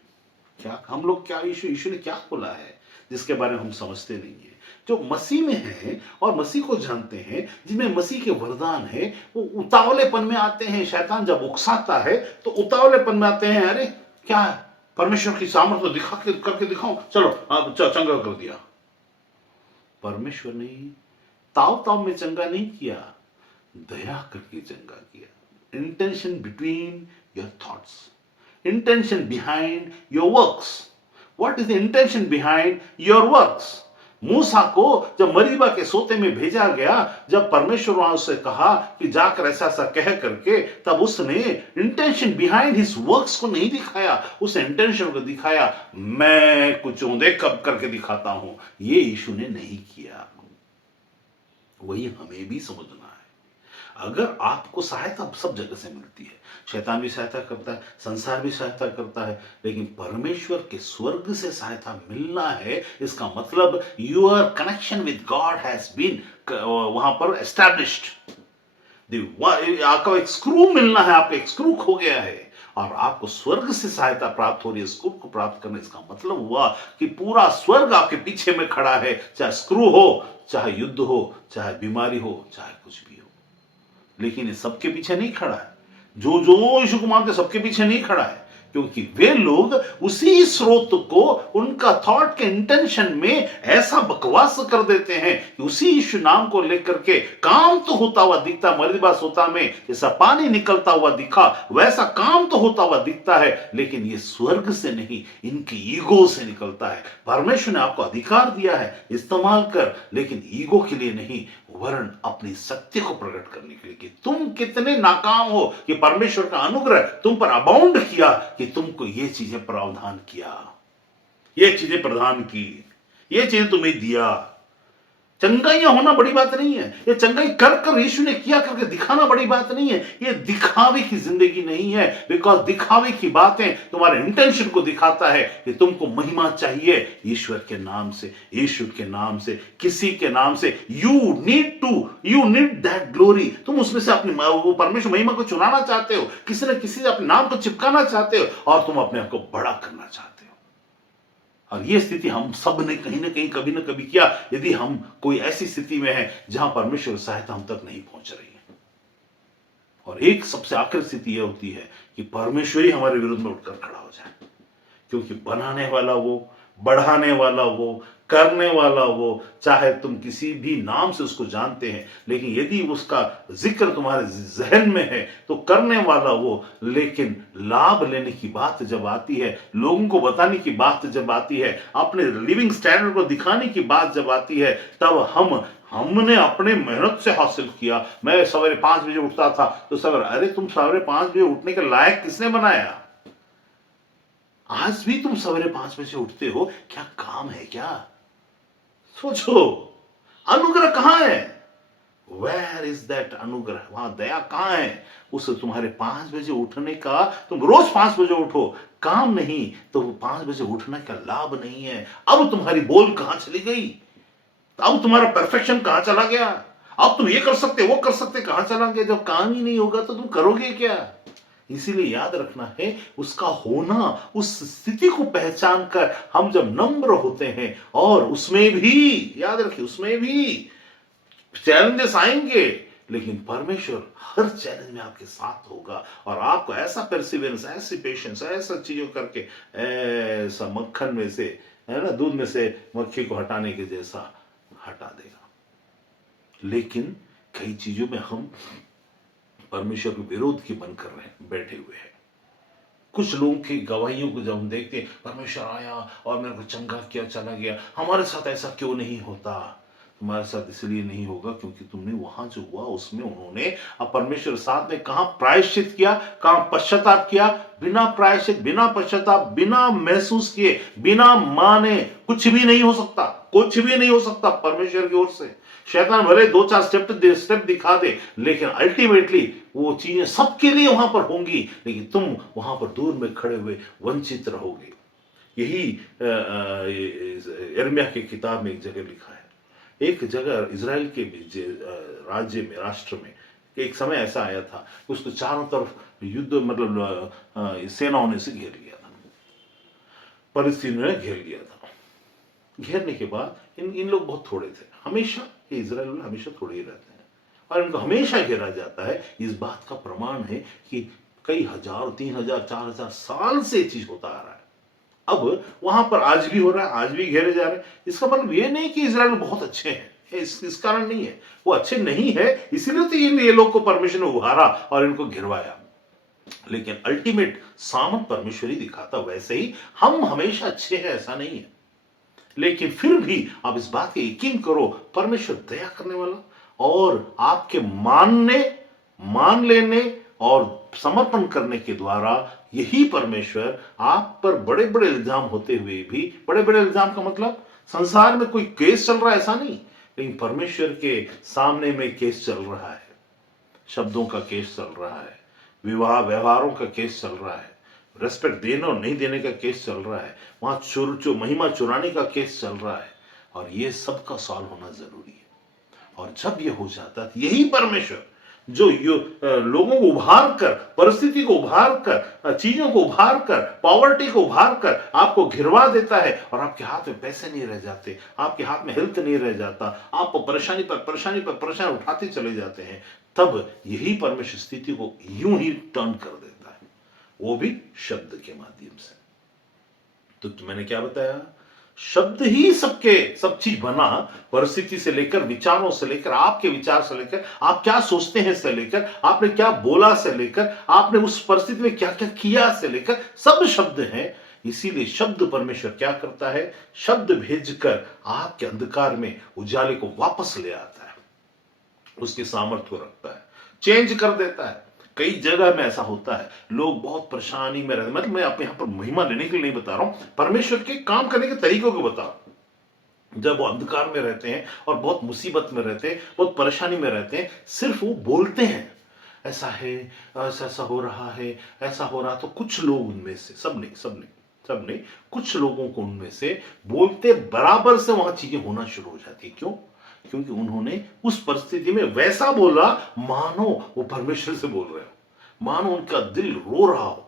क्या हम लोग, क्या यीशु ने क्या बोला है जिसके बारे में हम समझते नहीं है? जो मसीह में है और मसीह को जानते हैं, जिनमें मसीह के वरदान है, वो उतावलेपन में आते हैं। शैतान जब उकसाता है तो उतावलेपन में आते हैं। अरे क्या है, परमेश्वर की सामर्थ्य दिखा के करके दिखाओ, चलो आप चंगा कर दिया। परमेश्वर ने ताव ताव में चंगा नहीं किया, दया करके चंगा किया। Intention between your thoughts, intention behind your works. What is the intention behind your works? मूसा को जब मरीबा के सोते में भेजा गया, जब परमेश्वर वहां उससे कहा कि जाकर ऐसा ऐसा कह करके, तब उसने इंटेंशन बिहाइंड हिज वर्क्स को नहीं दिखाया, उस इंटेंशन को दिखाया मैं कुछ देख कब करके दिखाता हूं। ये यीशु ने नहीं किया। वही हमें भी समझना है। अगर आपको सहायता सब जगह से मिलती है, शैतान भी सहायता करता है, संसार भी सहायता करता है, लेकिन परमेश्वर के स्वर्ग से सहायता मिलना है, इसका मतलब your connection with God has been वहां पर एस्टैब्लिश्ड। आपका एक स्क्रू मिलना है, आपका एक स्क्रू खो गया है और आपको स्वर्ग से सहायता प्राप्त हो रही है। स्क्रू को प्राप्त करने, इसका मतलब हुआ कि पूरा स्वर्ग आपके पीछे में खड़ा है, चाहे स्क्रू हो, चाहे युद्ध हो, चाहे बीमारी हो, चाहे कुछ भी हो। लेकिन ये सबके पीछे नहीं खड़ा है। जो जो यीशु को मानते सबके पीछे नहीं खड़ा है, क्योंकि वे लोग उसी स्रोत को उनका थॉट के इंटेंशन में ऐसा बकवास कर देते हैं कि उसी यीशु नाम को लेकर के काम तो होता हुआ दिखता, मरीबा सोता में जैसा पानी निकलता हुआ दिखा वैसा काम तो होता हुआ दिखता है, लेकिन ये स्वर्ग से नहीं, इनकी ईगो से निकलता है। परमेश्वर ने आपको अधिकार दिया है, इस्तेमाल कर, लेकिन ईगो के लिए नहीं, वरन अपनी सत्य को प्रकट करने के लिए कि तुम कितने नाकाम हो, कि परमेश्वर का अनुग्रह तुम पर अबाउंड किया, कि तुमको ये चीजें प्रावधान किया, ये चीजें प्रदान की, ये चीजें तुम्हें दिया। चंगाइयां होना बड़ी बात नहीं है, ये चंगाई कर कर यीशु ने किया करके दिखाना बड़ी बात नहीं है। ये दिखावे की जिंदगी नहीं है, बिकॉज दिखावे की बातें तुम्हारे इंटेंशन को दिखाता है कि तुमको महिमा चाहिए ईश्वर के नाम से, यीशु के नाम से, किसी के नाम से। You need that glory. तुम उसमें से अपनी वो परमेश्वर महिमा को चुराना चाहते हो, किसी न किसी से अपने नाम को चिपकाना चाहते हो और तुम अपने आप को बड़ा करना चाहते हो। और ये स्थिति हम सब ने कहीं ना कहीं कभी ना कभी किया, यदि हम कोई ऐसी स्थिति में है जहां परमेश्वर सहायता हम तक नहीं पहुंच रही है। और एक सबसे आखिरी स्थिति यह होती है कि परमेश्वर ही हमारे विरुद्ध में उठकर खड़ा हो जाए, क्योंकि बनाने वाला वो, बढ़ाने वाला वो, करने वाला वो, चाहे तुम किसी भी नाम से उसको जानते हैं, लेकिन यदि उसका जिक्र तुम्हारे जहन में है तो करने वाला वो, लेकिन लाभ लेने की बात जब आती है, लोगों को बताने की बात जब आती है, अपने लिविंग स्टैंडर्ड को दिखाने की बात जब आती है, तब हमने अपने मेहनत से हासिल किया। मैं सवेरे 5 बजे उठता था तो सवेरे, अरे तुम सवेरे 5 बजे उठने के लायक किसने बनाया? आज भी तुम सवेरे 5 बजे उठते हो, क्या काम है क्या? सोचो, अनुग्रह कहां है? वेयर इज दैट अनुग्रह? वहां दया कहां है? उस तुम्हारे 5 बजे उठने का, तुम रोज 5 बजे उठो, काम नहीं तो 5 बजे उठने का लाभ नहीं है। अब तुम्हारी बोल कहां चली गई? अब तुम्हारा परफेक्शन कहां चला गया? अब तुम ये कर सकते, वो कर सकते, कहां चला गया? जब काम ही नहीं होगा तो तुम करोगे क्या? इसीलिए याद रखना है, उसका होना, उस स्थिति को पहचान कर हम जब नम्र होते हैं, और उसमें भी याद रखिए, उसमें भी चैलेंजेस आएंगे, लेकिन परमेश्वर हर चैलेंज में आपके साथ होगा और आपको ऐसा परसिवियरेंस, ऐसी पेशेंस, ऐसा चीजों करके, ऐसा मक्खन में से, है ना, दूध में से मक्खी को हटाने के जैसा हटा देगा। लेकिन कई चीजों में हम परमेश्वर के विरोध की बन कर रहे बैठे हुए हैं। कुछ लोगों की गवाहियों को जब हम देखते हैं, परमेश्वर आया और मेरे को चंगा किया, चला गया, हमारे साथ ऐसा क्यों नहीं होता? तुम्हारे साथ इसलिए नहीं होगा क्योंकि तुमने वहां जो हुआ उसमें उन्होंने अब परमेश्वर साथ में कहां प्रायश्चित किया, कहां पश्चाताप किया? बिना प्रायश्चित, बिना पश्चाताप, बिना महसूस किए, बिना माने कुछ भी नहीं हो सकता, कुछ भी नहीं हो सकता परमेश्वर की ओर से। शैतान भले 2-4 स्टेप दिखा दे, लेकिन अल्टीमेटली वो चीजें सबके लिए वहां पर होंगी, लेकिन तुम वहां पर दूर में खड़े हुए वंचित रहोगे। यही यिर्मयाह की किताब में एक जगह लिखा है। एक जगह इज़राइल के राज्य में, राष्ट्र में एक समय ऐसा आया था, उसको चारों तरफ युद्ध, मतलब सेनाओं ने से घेर लिया था, फलस्तीनियों ने घेर लिया था। घेरने के बाद इन लोग बहुत थोड़े थे, हमेशा ये इज़राइल वाले हमेशा थोड़े ही रहते हैं, और इनको हमेशा घेरा जाता है। इस बात का प्रमाण है कि कई हजार, 3,000, 4,000 साल से ये चीज होता आ रहा है। अब वहां पर आज भी हो रहा है, आज भी घेरे जा रहे हैं। इसका मतलब ये नहीं कि इज़राइल बहुत अच्छे हैं, इस कारण नहीं है, वो अच्छे नहीं है, इसीलिए तो ये लोग को परमेश्वर ने उभारा और इनको घिरवाया। लेकिन अल्टीमेट सामर्थ परमेश्वर ही दिखाता। वैसे ही हम हमेशा अच्छे हैं ऐसा नहीं है, लेकिन फिर भी आप इस बात के यकीन करो, परमेश्वर दया करने वाला, और आपके मान लेने और समर्पण करने के द्वारा यही परमेश्वर आप पर बड़े बड़े इल्जाम होते हुए भी, बड़े बड़े इल्जाम का मतलब संसार में कोई केस चल रहा है ऐसा नहीं, लेकिन परमेश्वर के सामने में केस चल रहा है, शब्दों का केस चल रहा है, विवाह व्यवहारों का केस चल रहा है, रेस्पेक्ट देने और नहीं देने का केस चल रहा है, वहां महिमा चुराने का केस चल रहा है, और ये सब का सॉल्व होना जरूरी है। और जब ये हो जाता है, यही परमेश्वर जो लोगों को उभार कर, परिस्थिति को उभार कर, चीजों को उभार कर, पॉवर्टी को उभार कर आपको घिरवा देता है, और आपके हाथ में पैसे नहीं रह जाते, आपके हाथ में हेल्थ नहीं रह जाता, आप परेशानी पर परेशानी उठाते चले जाते हैं, तब यही परमेश्वर स्थिति को यूं ही टर्न कर देता है, वो भी शब्द के माध्यम से। तो मैंने क्या बताया, शब्द ही सब चीज बना, परिस्थिति से लेकर, विचारों से लेकर, आपके विचार से लेकर, आप क्या सोचते हैं से लेकर, आपने क्या बोला से लेकर, आपने उस परिस्थिति में क्या क्या किया से लेकर, सब शब्द हैं। इसीलिए शब्द परमेश्वर क्या करता है, शब्द भेजकर आपके अंधकार में उजाले को वापस ले आता है, उसके सामर्थ्य को रखता है, चेंज कर देता है। कई जगह में ऐसा होता है, लोग बहुत परेशानी में रहते, मतलब मैं अपने यहां पर महिमा लेने के लिए नहीं बता रहा हूं, परमेश्वर के काम करने के तरीकों को बता रहा हूं। जब वो अंधकार में रहते हैं और बहुत मुसीबत में रहते हैं, बहुत परेशानी में रहते हैं, सिर्फ वो बोलते हैं ऐसा है, ऐसा हो रहा है, ऐसा हो रहा, तो कुछ लोग उनमें से, सब नहीं, कुछ लोगों को उनमें से बोलते बराबर से वहां चीजें होना शुरू हो जाती है। क्यों? क्योंकि उन्होंने उस परिस्थिति में वैसा बोला मानो वो परमेश्वर से बोल रहे हो, मानो उनका दिल रो रहा हो।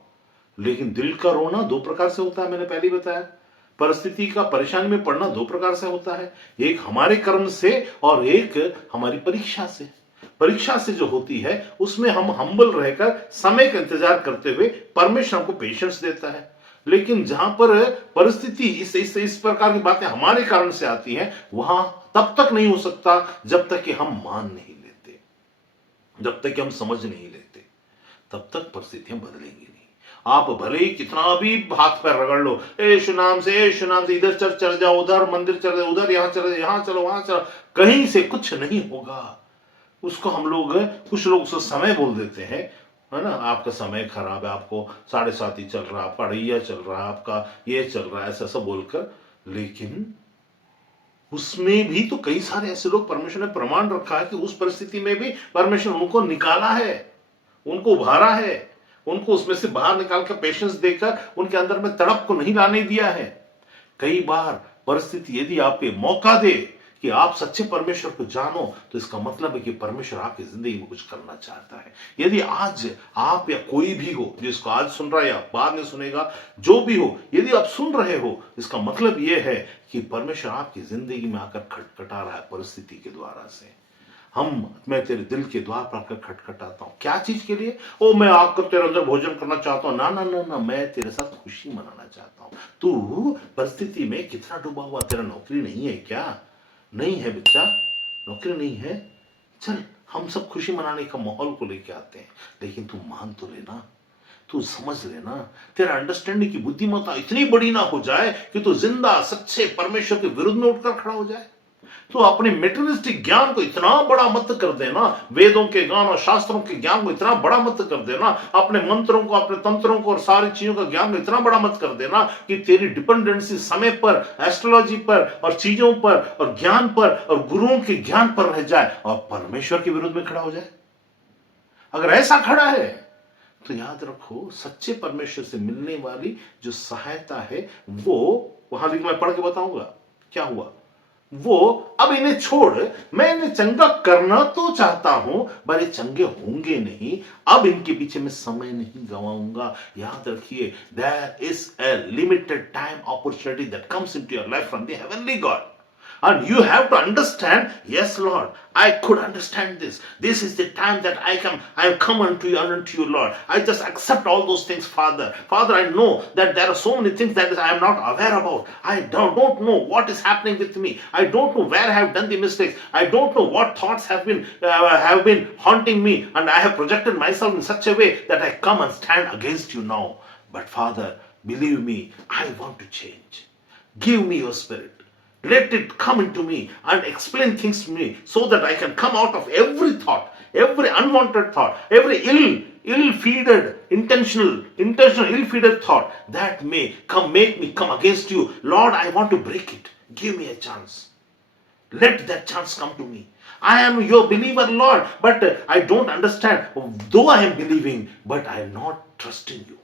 लेकिन दिल का रोना दो प्रकार से होता है, मैंने पहले ही बताया। परिस्थिति का, परेशानी में पड़ना दो प्रकार से होता है, एक हमारे कर्म से और एक हमारी परीक्षा से। परीक्षा से जो होती है उसमें हम हम्बल रहकर समय का इंतजार करते हुए परमेश्वर हमको पेशेंस देता है। लेकिन जहां पर परिस्थिति इस प्रकार की बातें हमारे कारण से आती हैं, वहां तब तक नहीं हो सकता जब तक कि हम मान नहीं लेते, जब तक कि हम समझ नहीं लेते, तब तक परिस्थितियां बदलेंगी नहीं। आप भले ही कितना भी हाथ पैर रगड़ लो, यीशु नाम से, इधर चर्च चल जाओ, उधर मंदिर चल जाओ, उधर यहां चलो वहां चलो, कहीं से कुछ नहीं होगा। उसको हम लोग, कुछ लोग उसको समय बोल देते हैं, है ना, आपका समय खराब है, आपको 7:30 ही चल रहा है, आपका अड़ैया चल रहा है, आपका ये चल रहा है, ऐसा सब बोलकर। लेकिन उसमें भी तो कई सारे ऐसे लोग परमेश्वर ने प्रमाण रखा है कि उस परिस्थिति में भी परमेश्वर उनको निकाला है, उनको उभारा है, उनको उसमें से बाहर निकाल कर पेशेंस देकर उनके अंदर में तड़प को नहीं लाने दिया है। कई बार परिस्थिति यदि आपके मौका दे कि आप सच्चे परमेश्वर को जानो, तो इसका मतलब है कि परमेश्वर आपकी जिंदगी में कुछ करना चाहता है। यदि आज आप या कोई भी हो जिसको आज सुन रहा है या बाद में सुनेगा, जो भी हो, यदि आप सुन रहे हो, इसका मतलब यह है कि परमेश्वर आपकी जिंदगी में आकर खटखटा रहा है परिस्थिति के द्वारा से। मैं तेरे दिल के द्वार पर आकर खटखटाता हूं। क्या चीज के लिए? ओ, मैं आकर तेरे अंदर भोजन करना चाहता हूं। ना ना ना ना, मैं तेरे साथ खुशी मनाना चाहता हूं। तू परिस्थिति में कितना डूबा हुआ, तेरा नौकरी नहीं है क्या? नहीं है बच्चा, नौकरी नहीं है, चल हम सब खुशी मनाने का माहौल को लेके आते हैं, लेकिन तू मान तो लेना, तू समझ लेना, तेरा अंडरस्टैंडिंग की बुद्धिमत्ता इतनी बड़ी ना हो जाए कि तू जिंदा सच्चे परमेश्वर के विरुद्ध में उठकर खड़ा हो जाए। तो अपने मेटेरियलिस्टिक ज्ञान को इतना बड़ा मत कर देना, वेदों के ज्ञान और शास्त्रों के ज्ञान को इतना बड़ा मत कर देना, अपने मंत्रों को, अपने तंत्रों को और सारी चीजों का ज्ञान को इतना बड़ा मत कर देना कि तेरी डिपेंडेंसी समय पर, एस्ट्रोलॉजी पर और चीजों पर और ज्ञान पर और गुरुओं के ज्ञान पर रह जाए और परमेश्वर के विरुद्ध में खड़ा हो जाए। अगर ऐसा खड़ा है तो याद रखो, सच्चे परमेश्वर से मिलने वाली जो सहायता है वो वहां लिख, मैं पढ़ के बताऊंगा क्या हुआ। वो अब इन्हें छोड़, मैं इन्हें चंगा करना तो चाहता हूं पर ये चंगे होंगे नहीं, अब इनके पीछे मैं समय नहीं गवाऊंगा। याद रखिए, there is a limited time opportunity that comes into your life from the heavenly God. And you have to understand, yes, Lord, I could understand this. This is the time that I have come unto you, Lord. I just accept all those things, Father. Father, I know that there are so many things that I am not aware about. I don't know what is happening with me. I don't know where I have done the mistakes. I don't know what thoughts have been haunting me, and I have projected myself in such a way that I come and stand against you now. But Father, believe me, I want to change. Give me your spirit. Let it come into me and explain things to me so that I can come out of every thought, every unwanted thought, every ill-feeded, intentional ill-feeded thought that may make me come against you. Lord, I want to break it. Give me a chance. Let that chance come to me. I am your believer, Lord, but I don't understand. Though I am believing, but I am not trusting you.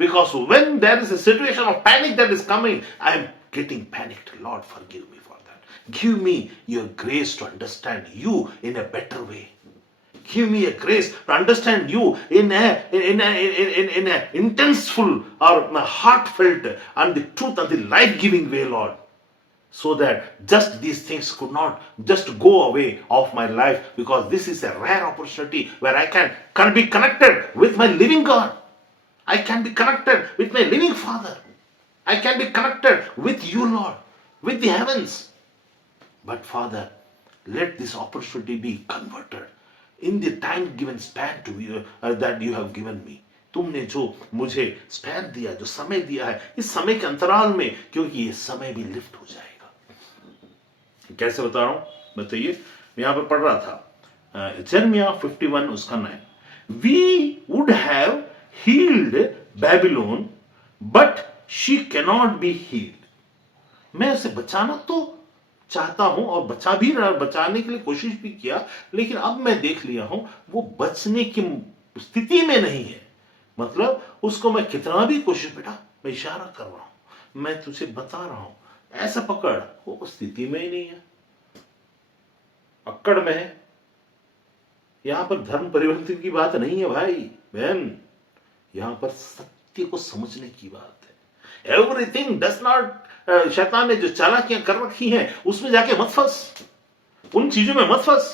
Because when there is a situation of panic that is coming, I am getting panicked. Lord, forgive me for that. Give me your grace to understand you in a better way. Give me a grace to understand you in a intenseful or heartfelt and the truth and the life-giving way, Lord. So that just these things could not just go away of my life, because this is a rare opportunity where I can be connected with my living God. I can be connected with my living Father. I can be connected with you, Lord, with the heavens. But Father, let this opportunity be converted in the time given span to you that you have given me. तुमने जो मुझे span दिया, जो समय दिया है, इस समय के अंतराल में, क्योंकि ये समय भी लिफ्ट हो जाएगा। कैसे बता रहा हूं बताइए, मैं यहां पर पढ़ रहा था जर्मिया 51 उसका 9, we would have healed Babylon, but she cannot be healed. मैं उसे बचाना तो चाहता हूं और बचाने के लिए कोशिश भी किया, लेकिन अब मैं देख लिया हूं वो बचने की स्थिति में नहीं है। मतलब उसको मैं कितना भी कोशिश, बेटा मैं इशारा कर रहा हूं, मैं तुझे बता रहा हूं, ऐसा पकड़, वो स्थिति में ही नहीं है, अक्कड़ में है। यहां पर धर्म परिवर्तन की बात नहीं है भाई बहन, यहां पर सत्य को समझने की बात है। एवरीथिंग डज नॉट, शैतान ने जो चालाकियां कर रखी हैं उसमें जाके मत फंस, उन चीजों में मत फंस।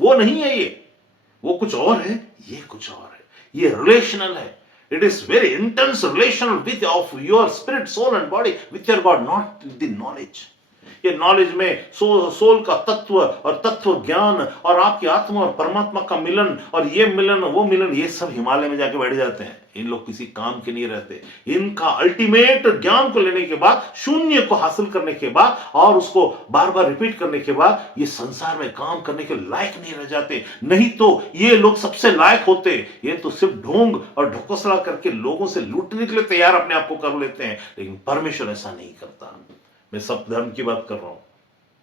वो नहीं है ये, वो कुछ और है, ये कुछ और है। ये रिलेशनल है। It is very intense relational with of your spirit, soul and body with your God, not the knowledge. ये नॉलेज में सोल का तत्व और तत्व ज्ञान और आपकी आत्मा और परमात्मा का मिलन और ये मिलन वो मिलन, ये सब हिमालय में जाके बैठ जाते हैं। इन लोग किसी काम के नहीं रहते। इनका अल्टीमेट ज्ञान को लेने के बाद, शून्य को हासिल करने के बाद और उसको बार बार रिपीट करने के बाद, ये संसार में काम करने के लायक नहीं रह जाते। नहीं तो ये लोग सबसे लायक होते। ये तो सिर्फ ढोंग और ढकोसला करके लोगों से लूटने के लिए तैयार अपने आप को कर लेते हैं, लेकिन परमेश्वर ऐसा नहीं करता। मैं सब धर्म की बात कर रहा हूं,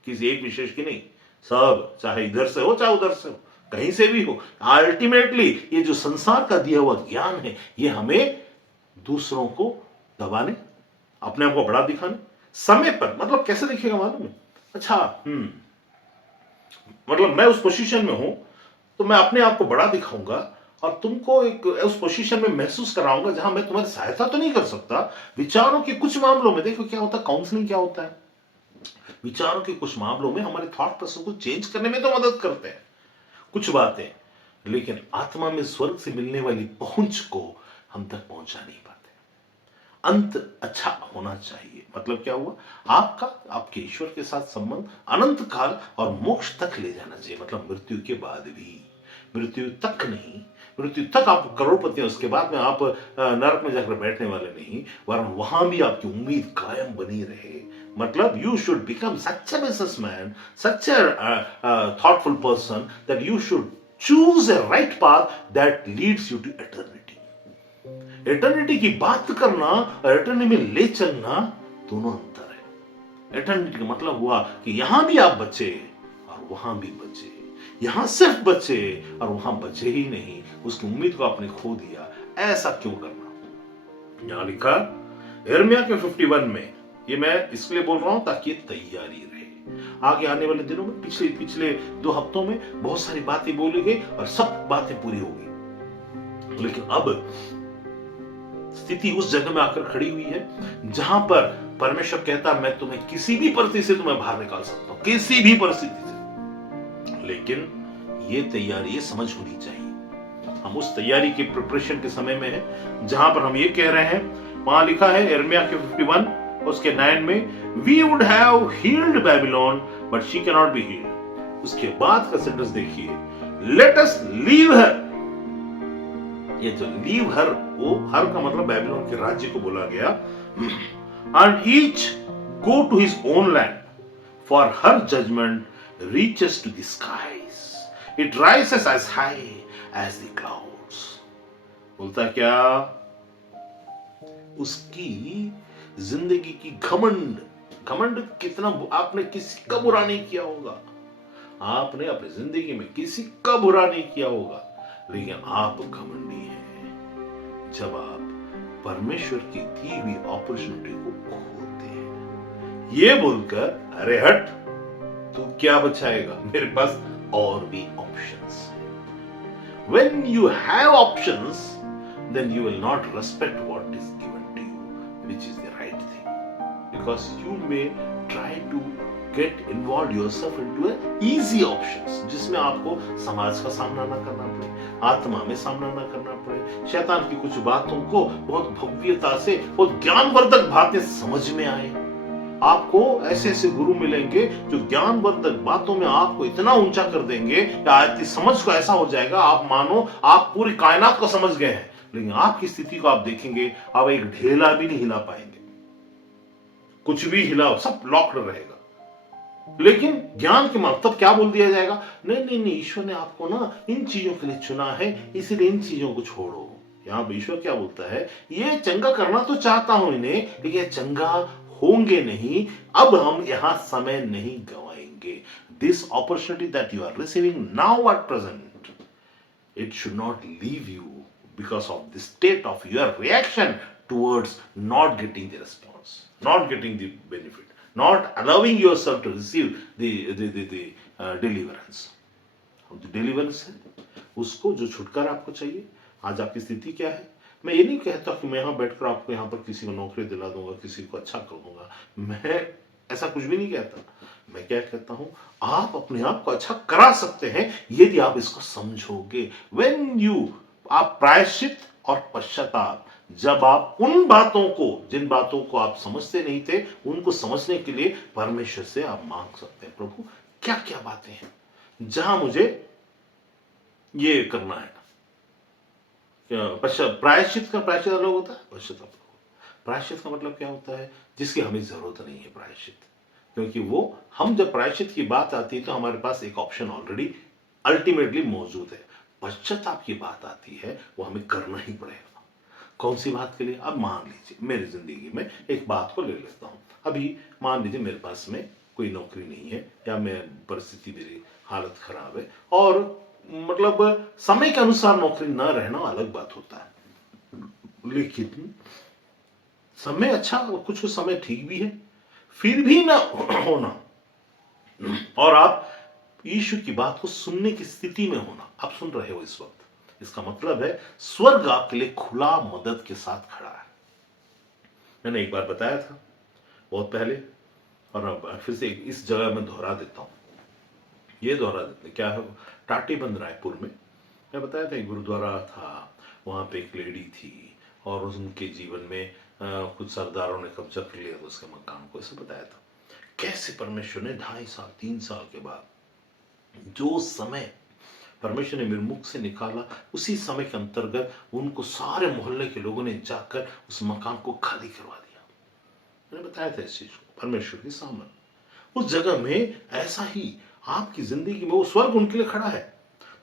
किसी एक विशेष की नहीं, सब, चाहे इधर से हो चाहे उधर से हो, कहीं से भी हो। अल्टीमेटली ये जो संसार का दिया हुआ ज्ञान है, ये हमें दूसरों को दबाने, अपने आप को बड़ा दिखाने, समय पर, मतलब कैसे दिखेगा मालूम है? अच्छा, मतलब मैं उस पोजीशन में हूं तो मैं अपने आप को बड़ा दिखाऊंगा और तुमको एक उस पोजीशन में महसूस कराऊंगा जहां मैं तुम्हारी सहायता तो नहीं कर सकता। विचारों के कुछ मामलों में देखो क्या होता है, काउंसलिंग क्या होता है, विचारों के कुछ मामलों में हमारे थॉट प्रोसेस को चेंज करने में तो मदद करते हैं कुछ बातें, लेकिन आत्मा में स्वर्ग से मिलने वाली पहुंच को हम तक पहुंचा नहीं पाते। अंत अच्छा होना चाहिए, मतलब क्या हुआ, आपका आपके ईश्वर के साथ संबंध अनंत काल और मोक्ष तक ले जाना चाहिए, मतलब मृत्यु के बाद भी। मृत्यु तक नहीं, मृत्यु तक आप करोड़पति हैं, उसके बाद में आप नरक में जाकर बैठने वाले नहीं, वरन वहां भी आपकी उम्मीद कायम बनी रहे। मतलब you should become such a businessman, such a thoughtful person that you should choose a right path that leads you to eternity. Eternity की बात करना और एटर्निटी में ले चलना दोनों अंतर है। एटर्निटी का मतलब हुआ कि यहां भी आप बचे और वहां भी बचे, यहां सिर्फ बचे और वहां बचे ही नहीं, उसकी उम्मीद को आपने खो दिया। ऐसा क्यों करना? यहां लिखा यिर्मयाह के 51 में, ये मैं इसलिए बोल रहा हूं ताकि तैयारी रहे। आगे आने वाले दिनों में पिछले 2 हफ्तों में बहुत सारी बातें बोली गई और सब बातें पूरी हो गई, लेकिन अब स्थिति उस जगह में आकर खड़ी हुई है जहां पर परमेश्वर कहता मैं तुम्हें किसी भी परिस्थिति से तुम्हें बाहर निकाल सकता हूं, किसी भी परिस्थिति से। लेकिन ये तैयारी, ये समझ होनी चाहिए। हम उस तैयारी के प्रिपरेशन के समय में है जहां पर हम ये कह रहे हैं, वहां लिखा है यिर्मयाह के 51 उसके 9 में, we would have healed Babylon but she can not be healed. उसके बाद का सेंटेंस देखिए, लेट अस लीव हर। ये जो लीव हर, वो हर का मतलब बेबीलोन के राज्य को बोला गया। And each go to his own land for her judgement reaches to the skies, it rises as high as the clouds. बोलता क्या? उसकी जिंदगी की घमंड, घमंड कितना, आपने किसी का बुरा नहीं किया होगा, आपने अपनी जिंदगी में किसी का बुरा नहीं किया होगा, लेकिन आप घमंडी हैं जब आप परमेश्वर की दी हुई अपॉर्चुनिटी को खोते हैं, ये बोलकर अरे हट, तू क्या बचाएगा, मेरे पास और भी ऑप्शंस हैं। When you have options, then you will not respect what is given to you, which is the right thing, because you may try to get involved yourself into a easy options, जिसमें आपको समाज का सामना ना करना पड़े, आत्मा में सामना ना करना पड़े, शैतान की कुछ बातों को बहुत भव्यता से, बहुत ज्ञानवर्धक बातें समझ में आए। आपको ऐसे ऐसे गुरु मिलेंगे जो ज्ञानवर्धक बातों में आपको इतना ऊंचा कर देंगे कि आपकी समझ को ऐसा हो जाएगा, आप मानो आप पूरी कायनात को समझ गए हैं, लेकिन आपकी स्थिति को आप देखेंगे, आप एक ढेला भी नहीं हिला पाएंगे, कुछ भी हिलाओ सब लॉक्ड रहेगा। लेकिन ज्ञान के मार्ग तब क्या बोल दिया जाएगा, नहीं नहीं नहीं, ईश्वर ने आपको ना इन चीजों के लिए चुना है, इसीलिए इन चीजों को छोड़ो। यहां पर ईश्वर क्या बोलता है, ये चंगा करना तो चाहता हूं इन्हें, लेकिन चंगा होंगे नहीं, अब हम यहां समय नहीं गवाएंगे। This opportunity that you are receiving now at present, it should not leave you because of the state of your reaction towards not getting the response, not getting the benefit, not allowing yourself to receive the deliverance. deliverance है उसको जो छुटकारा आपको चाहिए। आज आपकी स्थिति क्या है? मैं ये नहीं कहता कि मैं यहाँ बैठकर आपको यहाँ पर किसी को नौकरी दिला दूंगा, किसी को अच्छा कर दूंगा, मैं ऐसा कुछ भी नहीं कहता। मैं क्या कहता हूं, आप अपने आप को अच्छा करा सकते हैं यदि आप इसको समझोगे। When you, आप प्रायश्चित और पश्चाताप, जब आप उन बातों को, जिन बातों को आप समझते नहीं थे, उनको समझने के लिए परमेश्वर से आप मांग सकते हैं, प्रभु क्या क्या बातें हैं जहां मुझे ये करना है। प्रायश्चित का प्रायश्चित अलग होता है, पश्चाताप। प्रायश्चित का मतलब क्या होता है, जिसकी हमें जरूरत नहीं है प्रायश्चित, क्योंकि वो, हम जब प्रायश्चित की बात आती है तो हमारे पास एक ऑप्शन ऑलरेडी अल्टीमेटली मौजूद है। पश्चाताप की बात आती है, वो हमें करना ही पड़ेगा। कौन सी बात के लिए? अब मान लीजिए मेरी जिंदगी में एक बात को ले लेता हूं, अभी मान लीजिए मेरे पास में कोई नौकरी नहीं है, या मैं परिस्थिति, मेरी हालत खराब है, और मतलब समय के अनुसार नौकरी न रहना अलग बात होता है, लेकिन समय अच्छा, कुछ समय ठीक भी है, फिर भी ना होना, और आप यीशु की बात को सुनने की स्थिति में होना, आप सुन रहे हो इस वक्त, इसका मतलब है स्वर्ग आपके लिए खुला मदद के साथ खड़ा है। मैंने एक बार बताया था बहुत पहले, और अब फिर से इस जगह में दोहरा देता हूं, ये दोहरा देते क्या है, टाटीबंद रायपुर में मैं बताया था एक गुरुद्वारा था, वहां पे एक लेडी थी और उनके जीवन में कुछ सरदारों ने कब्जा कर लिया उसके मकान को, ऐसे बताया था कैसे परमेश्वर ने 2.5 साल 3 साल के बाद जो समय परमेश्वर ने मेरे मुख से निकाला, उसी समय के अंतर्गत उनको सारे मोहल्ले के लोगों ने जाकर उस मकान को खाली करवा दिया। मैंने बताया था इस चीज को, परमेश्वर के सामने उस जगह में ऐसा ही आपकी जिंदगी में वो स्वर्ग उनके लिए खड़ा है।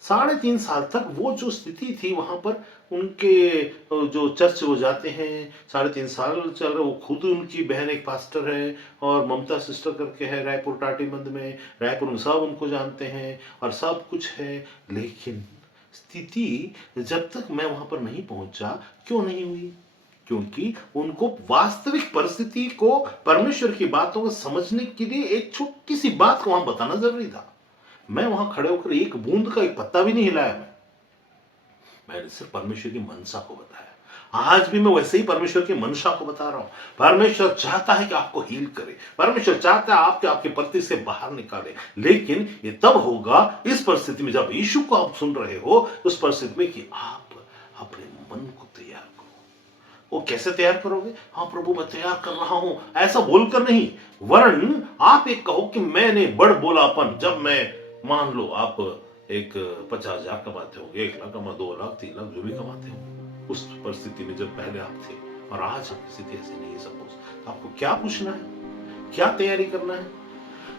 3.5 साल तक वो जो स्थिति थी वहां पर उनके जो चर्च वो जाते हैं, 3.5 साल चल रहे, वो खुद उनकी बहन एक पास्टर है और ममता सिस्टर करके है रायपुर टाटीबंद में, रायपुर में सब उनको जानते हैं और सब कुछ है। लेकिन स्थिति जब तक मैं वहां पर नहीं पहुंचा, क्यों नहीं हुई? क्योंकि उनको वास्तविक परिस्थिति को, परमेश्वर की बातों को समझने के लिए एक छोटी सी बात को वहां बताना जरूरी था। मैं वहां खड़े होकर एक बूंद का एक पत्ता भी नहीं हिलाया। मैंने सिर्फ परमेश्वर की मनसा को बताया। आज भी मैं वैसे ही परमेश्वर की मनसा को बता रहा हूं। परमेश्वर चाहता है कि आपको हील करे, परमेश्वर चाहता है आपके परिस्थिति से बाहर निकाले, लेकिन ये तब होगा इस परिस्थिति में जब यीशु को आप सुन रहे हो, उस परिस्थिति में कि आप अपने मन को तैयार करो। वो कैसे तैयार करोगे? हाँ प्रभु मैं तैयार कर रहा हूं, ऐसा बोलकर नहीं, वरन आप एक कहो कि मैंने बड़ बोलापन, जब मैं मान लो आप एक 50,000 कमाते हो, 1 लाख कमा, 2 लाख 3 लाख जो भी कमाते हो, उस परिस्थिति में जब पहले आप थे और आज आपकी स्थिति ऐसी नहीं है सपोज, तो आपको क्या पूछना है, क्या तैयारी करना है?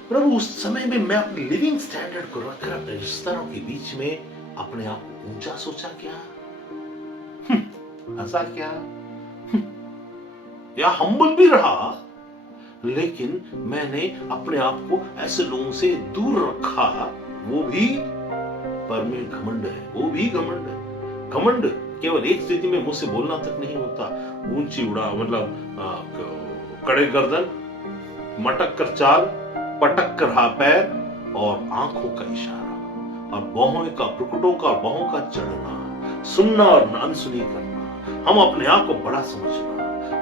प्रभु उस समय में मैं अपने लिविंग स्टैंडर्ड को रखकर अपने रिश्तेदारों के बीच में अपने आप को ऊंचा सोचा क्या, ऐसा क्या, या हम्बल भी रहा, लेकिन मैंने अपने आप को ऐसे लोगों से दूर रखा। वो भी घमंड है, वो भी घमंड है। घमंड केवल एक स्थिति में मुझसे बोलना तक नहीं होता, ऊंची उड़ा मतलब कड़े गर्दन, मटक कर चाल, पटक कर हाथ पैर और आंखों का इशारा और बाहों का, प्रकटों का, बाहों का चढ़ना, सुनना और अनसुनी करना, हम अपने आप को बड़ा समझना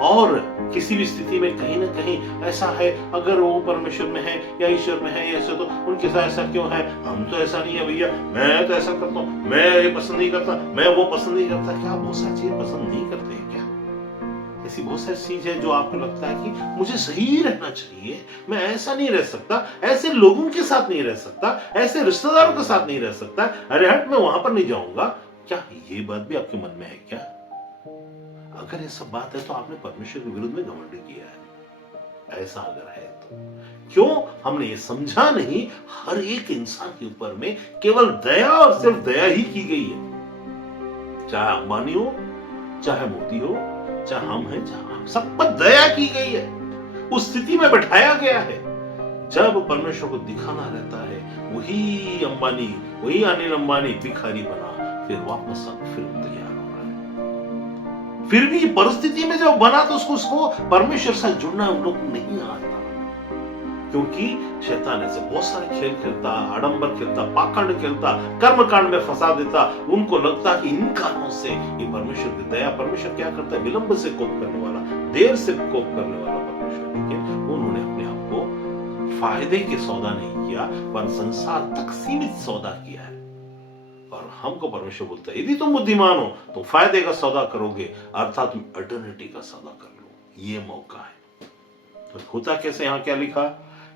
और किसी भी स्थिति में कहीं ना कहीं ऐसा है, अगर वो परमेश्वर में है या ईश्वर में है ऐसा, तो उनके साथ ऐसा क्यों है, हम तो ऐसा नहीं है भैया, मैं तो ऐसा करता हूँ, मैं ये पसंद नहीं करता, मैं वो पसंद नहीं करता। क्या बहुत सारी चीजें पसंद नहीं करते हैं क्या? ऐसी बहुत सारी चीजें जो आपको लगता है कि मुझे सही रहना चाहिए, मैं ऐसा नहीं रह सकता, ऐसे लोगों के साथ नहीं रह सकता, ऐसे रिश्तेदारों के साथ नहीं रह सकता, अरे हट मैं वहां पर नहीं जाऊंगा। क्या ये बात भी आपके मन में है क्या? अगर ये सब बात है तो आपने परमेश्वर के विरुद्ध में घमंड किया है। ऐसा अगर है तो क्यों हमने ये समझा नहीं, हर एक इंसान के ऊपर में केवल दया और सिर्फ दया ही की गई है, चाहे अंबानी हो, चाहे मोदी हो, चाहे हम हैं, चाहे हम, सब पर दया की गई है, उस स्थिति में बैठाया गया है। जब परमेश्वर को दिखाना रहता है, वही अंबानी, वही अनिल अंबानी भिखारी बना, फिर वापस फिर तैयार, फिर भी परिस्थिति में जब बना तो उसको परमेश्वर से जुड़ना उन लोग नहीं आता, क्योंकि शैतान ऐसे बहुत सारे खेल खेलता, आडंबर खेलता, पाखंड खेलता, कर्मकांड में फंसा देता। उनको लगता कि इन कारणों से ये परमेश्वर की दया, परमेश्वर क्या करता है, विलंब से कोप करने वाला, देर से कोप करने वाला परमेश्वर, लेकिन उन्होंने अपने आप को फायदे के सौदा नहीं किया पर संसार तक सीमित सौदा किया है। और हमको परमेश्वर बोलता है यदि तुम बुद्धिमान हो तो फायदे का सौदा करोगे, अर्थात तुम एटर्निटी का सौदा कर लो, ये मौका है। तो होता कैसे, यहां क्या लिखा,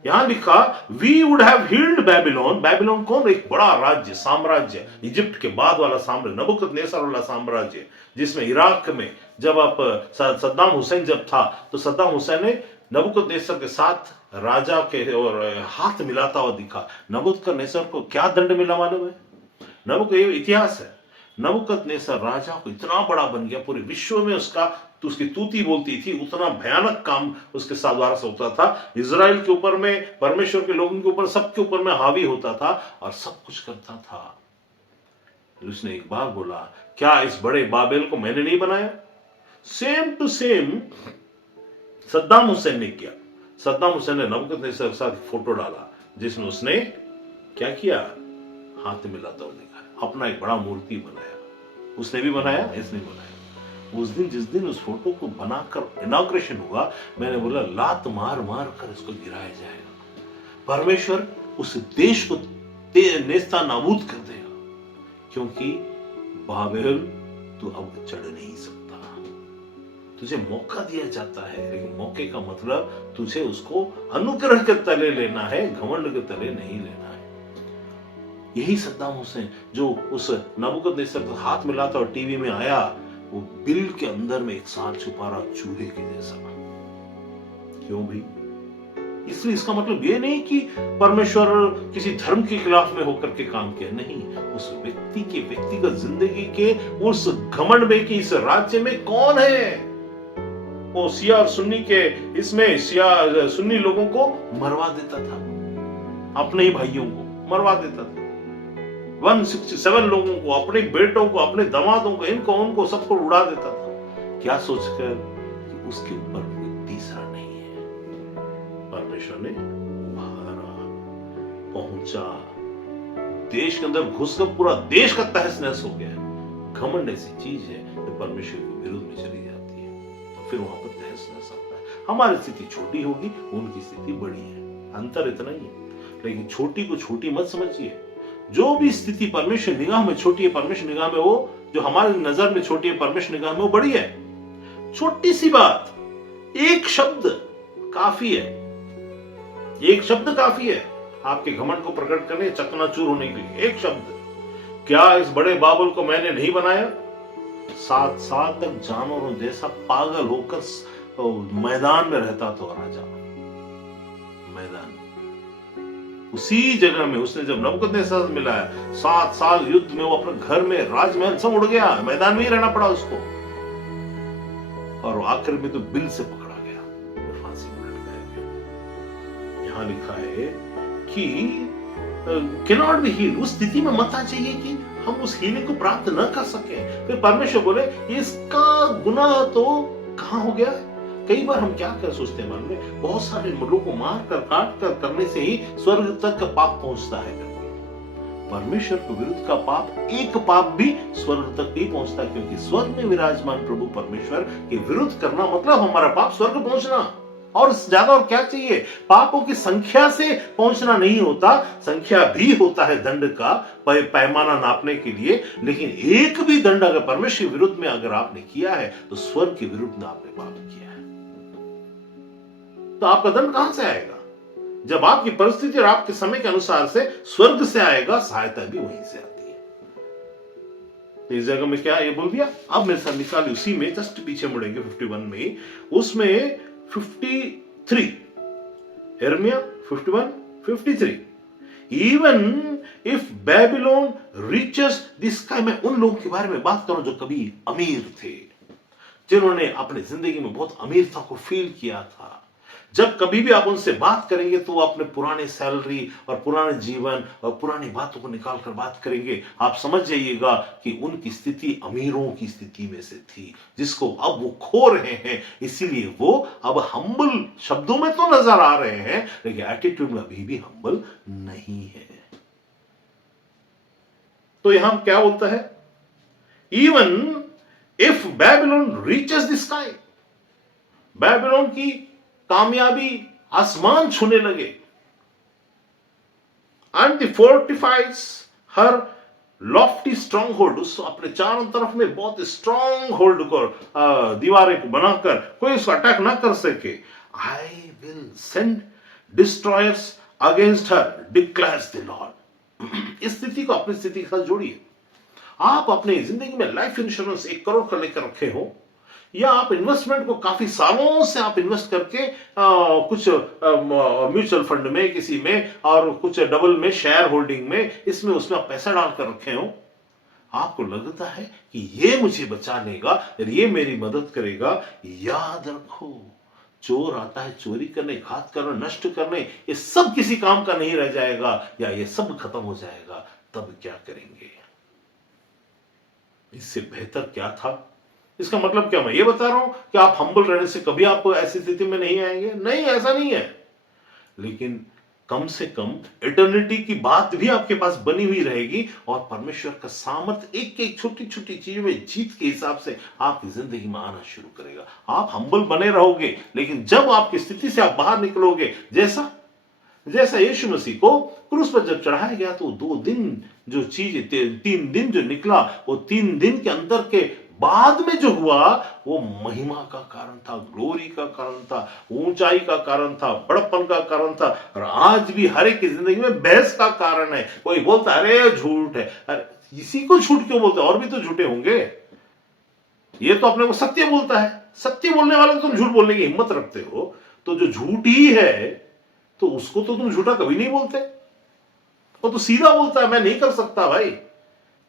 यहां लिखा we would have healed Babylon. Babylon कौन? एक बड़ा राज्य, साम्राज्य, इजिप्ट के बाद वाला साम्राज्य, नबूकदनेस्सर वाला साम्राज्य, जिसमें इराक में जब आप सद्दाम हुसैन जब था तो सद्दाम हुसैन ने नबूकदनेस्सर के साथ राजा के और हाथ मिलाता हुआ दिखा। नबूकदनेस्सर को क्या दंड मिला मालूम है? इतिहास है, नबूकदनेस्सर राजा को इतना बड़ा बन गया, पूरे विश्व में उसकी तूती बोलती थी, उतना भयानक काम उसके साथ द्वारा से होता था। इजराइल के ऊपर में, परमेश्वर के लोगों के ऊपर, सबके ऊपर में हावी होता था और सब कुछ करता था। उसने एक बार बोला, क्या इस बड़े बाबेल को मैंने नहीं बनाया? Same to same Saddam Hussein ने किया। सद्दाम हुसैन ने नबूकदनेस्सर के साथ फोटो डाला जिसमें उसने क्या किया, हाथ मिलाता हुआ दिखाया, अपना एक बड़ा मूर्ति बनाया। उसने भी बनाया, इसने बनाया। उस दिन, जिस दिन उस फोटो को बनाकर इनॉग्रेशन हुआ, मैंने बोला लात मार मार कर इसको गिराया जाएगा, परमेश्वर उस देश को नेस्ता नाबूद कर देगा, क्योंकि बाबेल तू अब चढ़ नहीं सकता। तुझे मौका दिया जाता है, लेकिन मौके का मतलब तुझे उसको अनुग्रह के तले लेना है, घमंड के तले नहीं लेना है। यही सद्दाम हुसैन जो उस नबूकदनेस्सर का हाथ मिलाता और टीवी में आया, वो बिल के अंदर में एक साल छुपा रहा चूहे के जैसा। क्यों भाई? इसलिए इसका मतलब ये नहीं कि परमेश्वर किसी धर्म के खिलाफ में होकर के काम किया, नहीं, उस व्यक्ति के व्यक्तिगत जिंदगी के उस घमंड में कि इस राज्य में कौन है, वो सिया और सुन्नी के इसमें सिया सुन्नी लोगों को मरवा देता था, अपने ही भाइयों को मरवा देता था, 167 लोगों को, अपने बेटों को, अपने दामादों को, इनको उनको सबको उड़ा देता था। क्या सोचकर कि उसके ऊपर कोई तीसरा नहीं है। परमेश्वर ने उभारा, पहुंचा, देश के अंदर घुसकर पूरा देश का तहस नहस हो गया। घमंड ऐसी चीज है जो परमेश्वर के विरुद्ध में चली जाती है तो फिर वहां पर तहस नहस आता है। हमारी स्थिति छोटी होगी, उनकी स्थिति बड़ी है, अंतर इतना ही है। लेकिन छोटी को छोटी मत समझिए। जो भी स्थिति परमेश्वर निगाह में छोटी है, परमेश्वर निगाह में वो, जो हमारी नजर में छोटी है, परमेश्वर निगाह में वो बड़ी है। छोटी सी बात, एक शब्द काफी है, एक शब्द काफी है आपके घमंड को प्रकट करने, चकनाचूर होने के लिए। एक शब्द, क्या इस बड़े बाबुल को मैंने नहीं बनाया? 7 साल तक जानवरों जैसा पागल होकर मैदान में रहता था राजा, मैदान। उसी जगह में उसने जब नबूकदनेस्सर से मिला है, 7 साल युद्ध में वो अपने घर में, राजमहल सब उड़ गया, मैदान में ही रहना पड़ा उसको, और आखिर में तो बिल से पकड़ा गया, फांसी में लटकाया गया। यहां लिखा है कि कैनॉट बी हील्ड। उस स्थिति में मत आ चाहिए कि हम उस हीलिंग को प्राप्त न कर सके। फिर परमेश्वर बोले इसका गुनाह तो कहां हो गया। कई बार हम क्या कर सोचते हैं मन में, बहुत सारे लोगों को मार कर काट कर करने से ही स्वर्ग तक का पाप पहुंचता है। परमेश्वर के विरुद्ध का पाप, एक पाप भी स्वर्ग तक नहीं पहुंचता, क्योंकि स्वर्ग में विराजमान प्रभु परमेश्वर के विरुद्ध करना मतलब हमारा पाप स्वर्ग पहुंचना। और ज्यादा और क्या चाहिए? पापों की संख्या से पहुंचना नहीं होता, संख्या भी होता है दंड का पैमाना नापने के लिए, लेकिन एक भी दंड अगर परमेश्वर के विरुद्ध में अगर आपने किया है तो स्वर्ग के विरुद्ध में आपने पाप किया है। तो आपका दंड कहां से आएगा? जब आपकी परिस्थिति और आपके समय के अनुसार से स्वर्ग से आएगा, सहायता भी वहीं से आती है। तो इस जगह में क्या ये बोल दिया। अब मेरे साथ निकाली, उसी में जस्ट पीछे मुड़ेंगे 51 में, उसमें 53, यिर्मयाह 51, 53, even if Babylon reaches the sky. मैं उन लोगों के बारे में बात करूं जो कभी अमीर थे, जिन्होंने अपनी जिंदगी में बहुत अमीरता को फील किया था। जब कभी भी आप उनसे बात करेंगे तो वो अपने पुराने सैलरी और पुराने जीवन और पुरानी बातों को निकाल कर बात करेंगे। आप समझ जाइएगा कि उनकी स्थिति अमीरों की स्थिति में से थी, जिसको अब वो खो रहे हैं। इसीलिए वो अब हम्बल शब्दों में तो नजर आ रहे हैं, लेकिन एटीट्यूड में अभी भी हम्बल नहीं है। तो यहां क्या बोलता है, even if Babylon reaches the sky, Babylon की कामयाबी आसमान छूने लगे, and fortifies her lofty stronghold, उस अपने चारों तरफ में बहुत स्ट्रॉन्ग होल्ड को दीवारें को बनाकर कोई उसको अटैक ना कर सके। I will send destroyers against her, declares the Lord. इस स्थिति को अपनी स्थिति के साथ जोड़िए। आप अपनी जिंदगी में लाइफ इंश्योरेंस 1 करोड़ का लेकर रखे हो, या आप इन्वेस्टमेंट को काफी सालों से आप इन्वेस्ट करके कुछ म्यूचुअल फंड में, किसी में, और कुछ डबल में शेयर होल्डिंग में, इसमें उसमें आप पैसा डालकर रखे हो, आपको लगता है कि ये मुझे बचा लेगा, ये मेरी मदद करेगा। याद रखो, चोर आता है चोरी करने, घात करने, नष्ट करने, ये सब किसी काम का नहीं रह जाएगा, या ये सब खत्म हो जाएगा, तब क्या करेंगे? इससे बेहतर क्या था? इसका मतलब क्या मैं ये बता रहा हूं कि आप हम्बल रहने से कभी आप ऐसी स्थिति में नहीं आएंगे? नहीं, ऐसा नहीं है। लेकिन कम से कम इटर्निटी की बात भी आपके पास बनी हुई रहेगी, और परमेश्वर का सामर्थ्य एक एक छोटी छोटी चीजों में जीत के हिसाब से आपकी जिंदगी में आना शुरू करेगा। आप हम्बल बने रहोगे, लेकिन जब आपकी स्थिति से आप बाहर निकलोगे, जैसा यीशु मसीह को क्रूस पर जब चढ़ाया गया, तो 2 दिन जो चीज 3 दिन जो निकला, वो 3 दिन के अंदर के बाद में जो हुआ वो महिमा का कारण था, ग्लोरी का कारण था, ऊंचाई का कारण था, बड़प्पन का कारण था। और आज भी हर एक की जिंदगी में बहस का कारण है। कोई बोलता अरे झूठ है, अरे इसी को झूठ क्यों बोलते, और भी तो झूठे होंगे। ये तो अपने को सत्य बोलता है, सत्य बोलने वाले को तुम झूठ बोलने की हिम्मत रखते हो, तो जो झूठ ही है तो उसको तो तुम झूठा कभी नहीं बोलते। वो तो सीधा बोलता है मैं नहीं कर सकता भाई।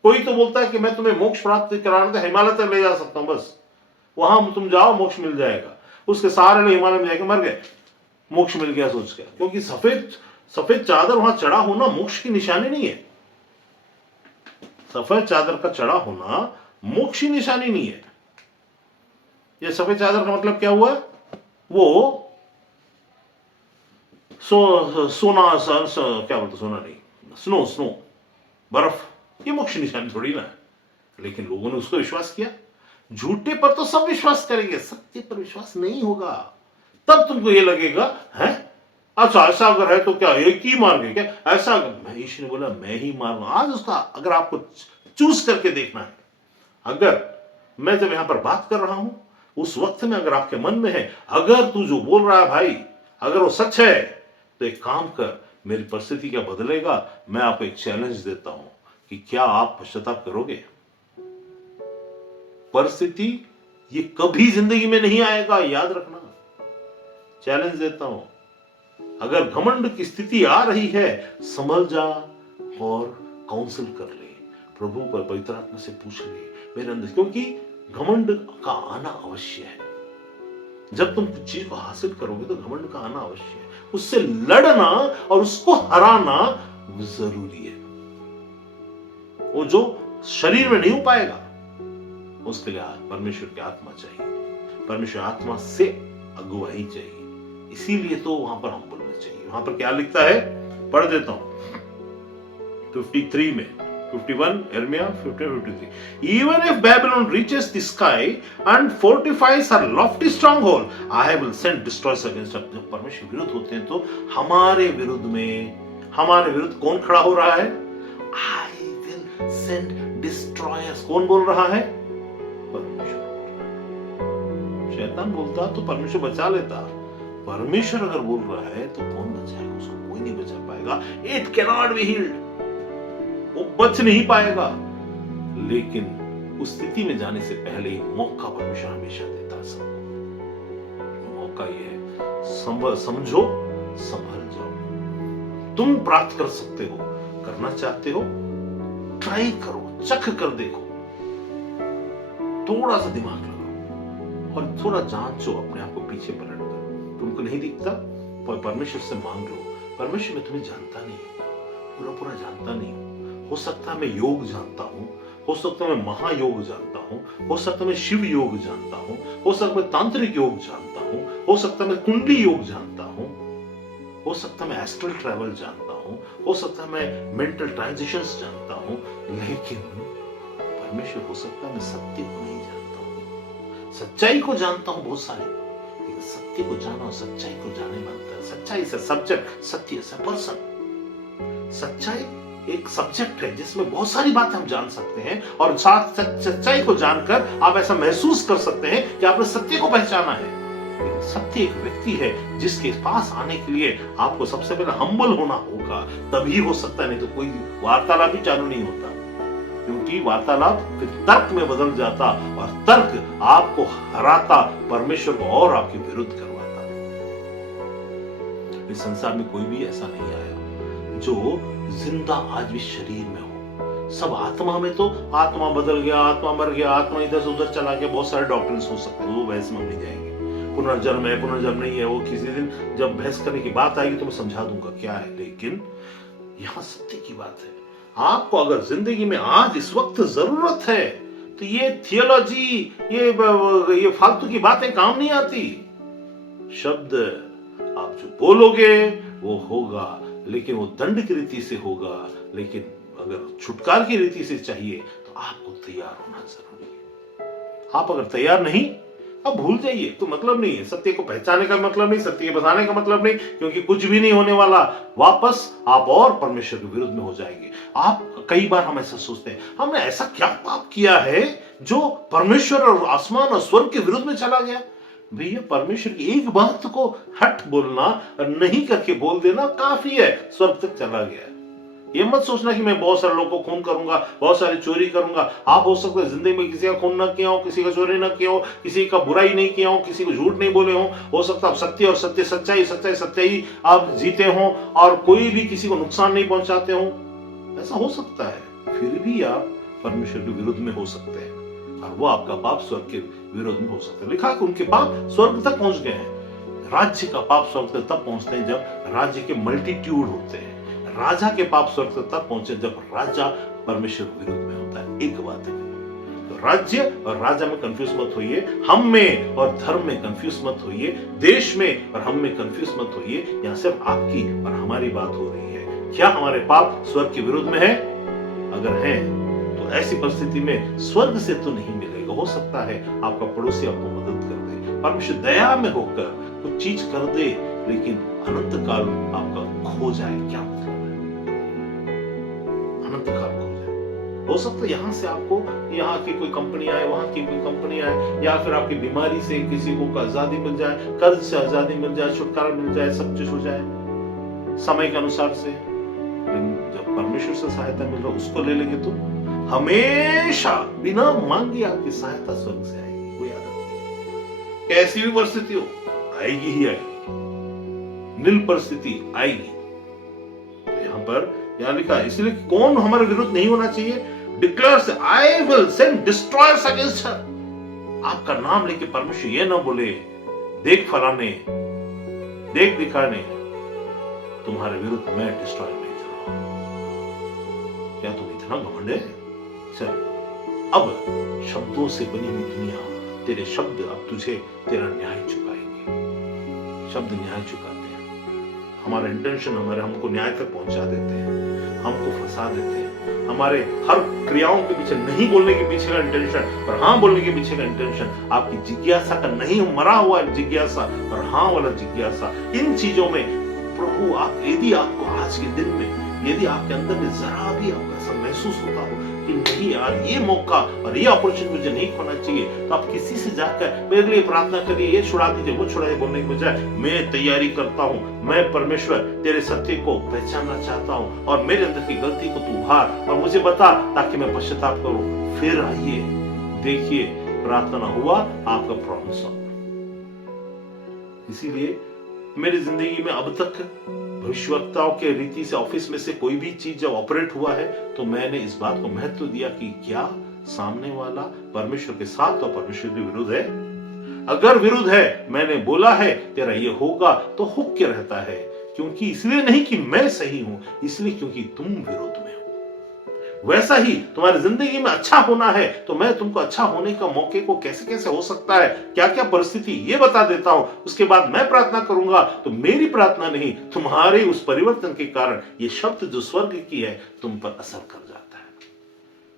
कोई तो बोलता है कि मैं तुम्हें मोक्ष प्राप्त कराने तो हिमालय तक ले जा सकता हूं, बस वहां तुम जाओ मोक्ष मिल जाएगा। उसके सारे लोग हिमालय में जाके मर गए, मोक्ष मिल गया सोच के, क्योंकि सफेद सफेद चादर वहां चढ़ा होना मोक्ष की निशानी नहीं है। सफेद चादर का चढ़ा होना मोक्ष की निशानी नहीं है। ये सफेद चादर का मतलब क्या हुआ, वो सोना क्या बोलते, सोना नहीं, स्नो बर्फ, ये मोक्ष निशानी थोड़ी ना है। लेकिन लोगों ने उसको विश्वास किया। झूठे पर तो सब विश्वास करेंगे, सत्य पर विश्वास नहीं होगा। तब तुमको ये लगेगा है अच्छा ऐसा अगर है तो क्या एक ही मार गए क्या, ऐसा महेश ने बोला मैं ही मारूंगा आज उसका। अगर आपको चूज करके देखना है, अगर मैं जब यहां पर बात कर रहा हूं उस वक्त में अगर आपके मन में है अगर तू जो बोल रहा है भाई अगर वो सच है तो एक काम कर, मेरी परिस्थिति क्या बदलेगा। मैं आपको एक चैलेंज देता हूं कि क्या आप पश्चाताप करोगे। परिस्थिति ये कभी जिंदगी में नहीं आएगा, याद रखना। चैलेंज देता हूं, अगर घमंड की स्थिति आ रही है संभल जा और काउंसिल कर ले, प्रभु पर पवित्र आत्मा से पूछ ले मेरे अंदर, क्योंकि घमंड का आना अवश्य है। जब तुम कुछ चीज को हासिल करोगे तो घमंड का आना अवश्य है। उससे लड़ना और उसको हराना जरूरी है। वो जो शरीर में नहीं हो पाएगा उसके लिए परमेश्वर की आत्मा चाहिए, परमेश्वर आत्मा से अगुवाई चाहिए। इसीलिए तो वहां पर हम बोलना चाहिए। वहां पर क्या लिखता है, पढ़ देता हूं 53 में 51 Jeremiah 53. Even if Babylon reaches the sky and fortifies her lofty stronghold, I will send destroyers against her. जब परमेश्वर विरुद्ध होते हैं तो हमारे विरुद्ध कौन खड़ा हो रहा है? I will send destroyers. कौन बोल रहा है? परमेश्वर। शैतान बोलता तो परमेश्वर बचा लेता। परमेश्वर अगर बोल रहा है तो कौन बचाएगा उसको? कोई नहीं बचा पाएगा। It cannot be healed. वो बच नहीं पाएगा। लेकिन उस स्थिति में जाने से पहले मौका परमेश्वर हमेशा देता है सबको। मौका ये है, समझो, संभल जाओ। तुम प्राप्त कर सकते हो, करना चाहते हो, ट्राई करो, चख कर देखो, थोड़ा सा दिमाग लगाओ और थोड़ा जांचो अपने आप को पीछे पलट कर। तुमको नहीं दिखता, परमेश्वर से मांग लो। परमेश्वर मैं तुम्हें जानता नहीं हूं, पूरा जानता नहीं हूं। हो सकता है मैं योग जानता हूं, हो सकता है मैं महायोग जानता हूं, हो सकता है मैं शिव योग जानता हूं, हो सकता है मैं तांत्रिक योग जानता हूं, हो सकता है मैं कुंडली योग जानता हूं, हो सकता है मैं एस्ट्रल ट्रैवल जानता हूं, हो सकता है मैं मेंटल ट्रांजिशंस जानता हूं। लेकिन परमेश्वर हो सकता है मैं सत्य को नहीं जानता हूं। सच्चाई को जानता हूं बहुत सारे, लेकिन सत्य को जाना और सच्चाई को जाने में अंतर है। सच्चाई से सब्जेक्ट, सत्य से पर्सन। सच्चाई एक सब्जेक्ट है जिसमें बहुत सारी बातें हम जान सकते हैं और साथ सच्चाई को जानकर आप ऐसा महसूस कर सकते हैं कि आपने सत्य को पहचाना है। सत्य एक व्यक्ति है जिसके पास आने के लिए आपको सबसे पहले हम्बल होना होगा, तभी हो सकता है, नहीं तो कोई वार्तालाप ही चालू नहीं होता। क्योंकि वार्तालाप फिर तर्क में बदल जाता और तर्क आपको हराता, परमेश्वर को और आपके विरुद्ध करवाता। इस संसार में कोई भी ऐसा नहीं आया जो जिंदा आज भी शरीर में हो। सब आत्मा में तो आत्मा बदल गया, आत्मा मर गया, आत्मा इधर से उधर चला गया, बहुत सारे डॉक्टर्स हो सकते हैं, वो बहस में हम नहीं जाएंगे। पुनर्जन्म है, पुनर्जन्म नहीं है, वो किसी दिन जब बहस करने की बात आएगी तो मैं समझा दूंगा क्या है। लेकिन यहां सत्य की बात है। आपको अगर जिंदगी में आज इस वक्त जरूरत है तो ये थियोलॉजी, ये फालतू की बातें काम नहीं आती। शब्द आप जो बोलोगे वो होगा, लेकिन वो दंड की रीति से होगा। लेकिन अगर छुटकार की रीति से चाहिए तो आपको तैयार होना जरूरी है। आप अगर तैयार नहीं, अब भूल जाइए, तो मतलब नहीं है। सत्य को पहचाने का मतलब नहीं, सत्य के बसाने का मतलब नहीं, क्योंकि कुछ भी नहीं होने वाला। वापस आप और परमेश्वर के विरुद्ध में हो जाएंगे। आप कई बार हम ऐसा सोचते हैं, हमने ऐसा क्या पाप किया है जो परमेश्वर और आसमान और स्वर्ग के विरुद्ध में चला गया। भैया परमेश्वर की एक बात को हट बोलना और नहीं करके बोल देना काफी है, स्वर्ग तक चला गया। ये मत सोचना कि मैं बहुत सारे लोगों को खून करूंगा, बहुत सारी चोरी करूंगा। आप हो सकता है जिंदगी में किसी का खून ना किया हो, किसी का चोरी ना किया हो, किसी का बुराई नहीं किया हो, किसी को झूठ नहीं बोले हो सकता आप सत्य और सत्य सच्चाई सच्चाई सच्चाई आप जीते हो और कोई भी किसी को नुकसान नहीं पहुंचाते हो, ऐसा हो सकता है। फिर भी आप परमेश्वर के विरुद्ध में हो सकते हैं और वो आपका पाप स्वर्ग के विरोध में हो सकता है। लिखा है कि उनके पाप स्वर्ग तक पहुंच गए हैं। राज्य का पाप स्वर्ग तक तब पहुंचते हैं जब राज्य के मल्टीट्यूड होते हैं। राजा के पाप स्वर्ग तक तब पहुंचे जब राजा परमेश्वर के विरुद्ध में होता है। एक बात है, तो राज्य और राजा में कंफ्यूज मत होइए, हम में और धर्म में कंफ्यूज मत होइए, देश में और हम में कंफ्यूज मत होइए। यहां सिर्फ आपकी और हमारी बात हो रही है। क्या हमारे पाप स्वर्ग के विरुद्ध में है? अगर है तो ऐसी परिस्थिति में स्वर्ग से तो नहीं मिलेगा। हो सकता है आपका पड़ोसी आपको मदद कर दे, परमेश्वर दया में होकर कुछ चीज कर दे, लेकिन अनंत काल आपका खो जाए। क्या मतलब है अनंत काल खो जाए? हो सकता है यहां से आपको यहाँ की कोई कंपनी आए, वहां की कोई कंपनी आए, या फिर आपकी बीमारी से किसी को आजादी मिल जाए, कर्ज से आजादी मिल जाए, छुटकारा मिल जाए, सब कुछ हो जाए समय के अनुसार से। जब परमेश्वर से सहायता मिल रहा उसको ले लेंगे तो हमेशा बिना मांगे आपकी सहायता स्वर्ग से आएगी। कोई याद रखिए, कैसी भी परिस्थिति हो आएगी ही आएगी, निल परिस्थिति आएगी। तो यहां पर यहां लिखा है, इसलिए कौन हमारे विरुद्ध नहीं होना चाहिए? Declares I will send destroyers against her. आपका नाम लेके परमेश्वर ये ना बोले, देख फलाने, देख दिखाने, तुम्हारे विरुद्ध मैं डिस्ट्रॉय भेज रहा हूं। क्या तुम इतना घमंड है? चल अब शब्दों से बनी हुई दुनिया, तेरे शब्द अब तुझे तेरा न्याय चुकाएंगे। शब्द न्याय चुकाते हैं। हमारा इंटेंशन हमको न्याय तक पहुंचा देते हैं, हमको फंसा देते हैं। हमारे हर क्रियाओं के पीछे नहीं बोलने के पीछे का इंटेंशन और हाँ बोलने के पीछे का इंटेंशन, आपकी जिज्ञासा का नहीं मरा हुआ जिज्ञासा और हाँ वाला जिज्ञासा, इन चीजों में प्रभु आप यदि आपको आज के दिन में यदि आपके अंदर में जरा भी आपका ऐसा महसूस होता हो कि नहीं यार ये मौका और ये अपॉर्चुनिटी मुझे नहीं खोना चाहिए, तो आप किसी से जाकर मेरे लिए प्रार्थना करिए, ये छुड़ा दीजिए वो छुड़ाइए बोलने के बजाय मैं तैयारी करता हूँ, मैं परमेश्वर तेरे सत्य को पहचानना चाहता हूँ और मेरे अंदर की गलती को तू उभार और मुझे बता ताकि मैं पश्चाताप करूं। फिर आइए देखिए प्रार्थना हुआ, आपका प्रॉब्लम सॉल्व। इसीलिए मेरी जिंदगी में अब तक भविष्यवक्ताओं के रीति से ऑफिस में से कोई भी चीज जब ऑपरेट हुआ है तो मैंने इस बात को महत्व दिया कि क्या सामने वाला परमेश्वर के साथ और परमेश्वर के विरुद्ध है। अगर विरुद्ध है, मैंने बोला है तेरा ये होगा, तो हुक के रहता है, क्योंकि इसलिए नहीं कि मैं सही हूं, इसलिए क्योंकि तुम विरुद्ध में हो। वैसा ही तुम्हारी जिंदगी में अच्छा होना है तो मैं तुमको अच्छा होने का मौके को कैसे कैसे हो सकता है, क्या क्या परिस्थिति, ये बता देता हूं। उसके बाद मैं प्रार्थना करूंगा तो मेरी प्रार्थना नहीं, तुम्हारे उस परिवर्तन के कारण ये शब्द जो स्वर्ग की है तुम पर असर कर जाता है।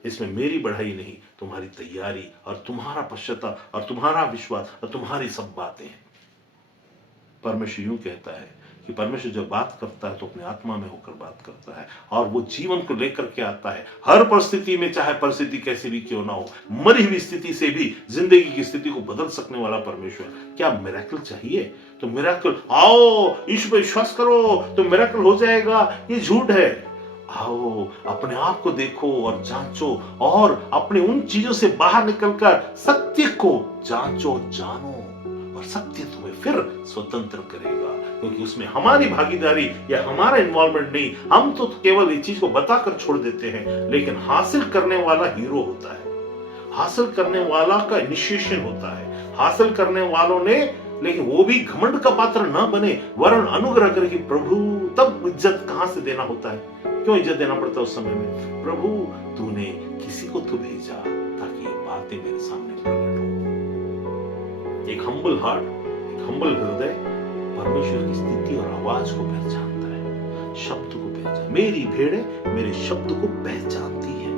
इसमें मेरी बढ़ाई नहीं, तुम्हारी तैयारी और तुम्हारा पश्चाताप और तुम्हारा विश्वास और तुम्हारी सब बातें हैं। परमेश्वर यूं कहता है कि परमेश्वर जब बात करता है तो अपने आत्मा में होकर बात करता है और वो जीवन को लेकर के आता है हर परिस्थिति में, चाहे परिस्थिति कैसी भी क्यों ना हो। मरी हुई स्थिति से भी जिंदगी की स्थिति को बदल सकने वाला परमेश्वर। क्या मिरेकल चाहिए तो मिरेकल, आओ ईश्वर पर विश्वास करो तो मिरेकल हो जाएगा, ये झूठ है। आओ अपने आप को देखो और जांचो और अपने उन चीजों से बाहर निकलकर सत्य को जांचो, जानो और सत्य तुम्हें फिर स्वतंत्र करेगा, क्योंकि उसमें हमारी भागीदारी या हमारा इन्वॉल्वमेंट नहीं। हम तो केवल ये चीज को बताकर छोड़ देते हैं, लेकिन हासिल करने वाला हीरो होता है, हासिल करने वाला का इनिशिएशन होता है। हासिल करने वालों ने, लेकिन वो भी घमंड का पात्र ना बने, वरन अनुग्रह करे कि प्रभु, तब इज्जत कहां से देना होता है? क्यों इज्जत देना पड़ता है उस समय में? प्रभु तूने किसी को तो भेजा ताकि ये बातें मेरे सामने प्रकट हो। एक हम्बल हार्ट, एक हम्बल हृदय परमेश्वर की स्थिति और आवाज को पहचानता है, शब्द को पहचान। मेरी भेड़ें मेरे शब्द को पहचानती है।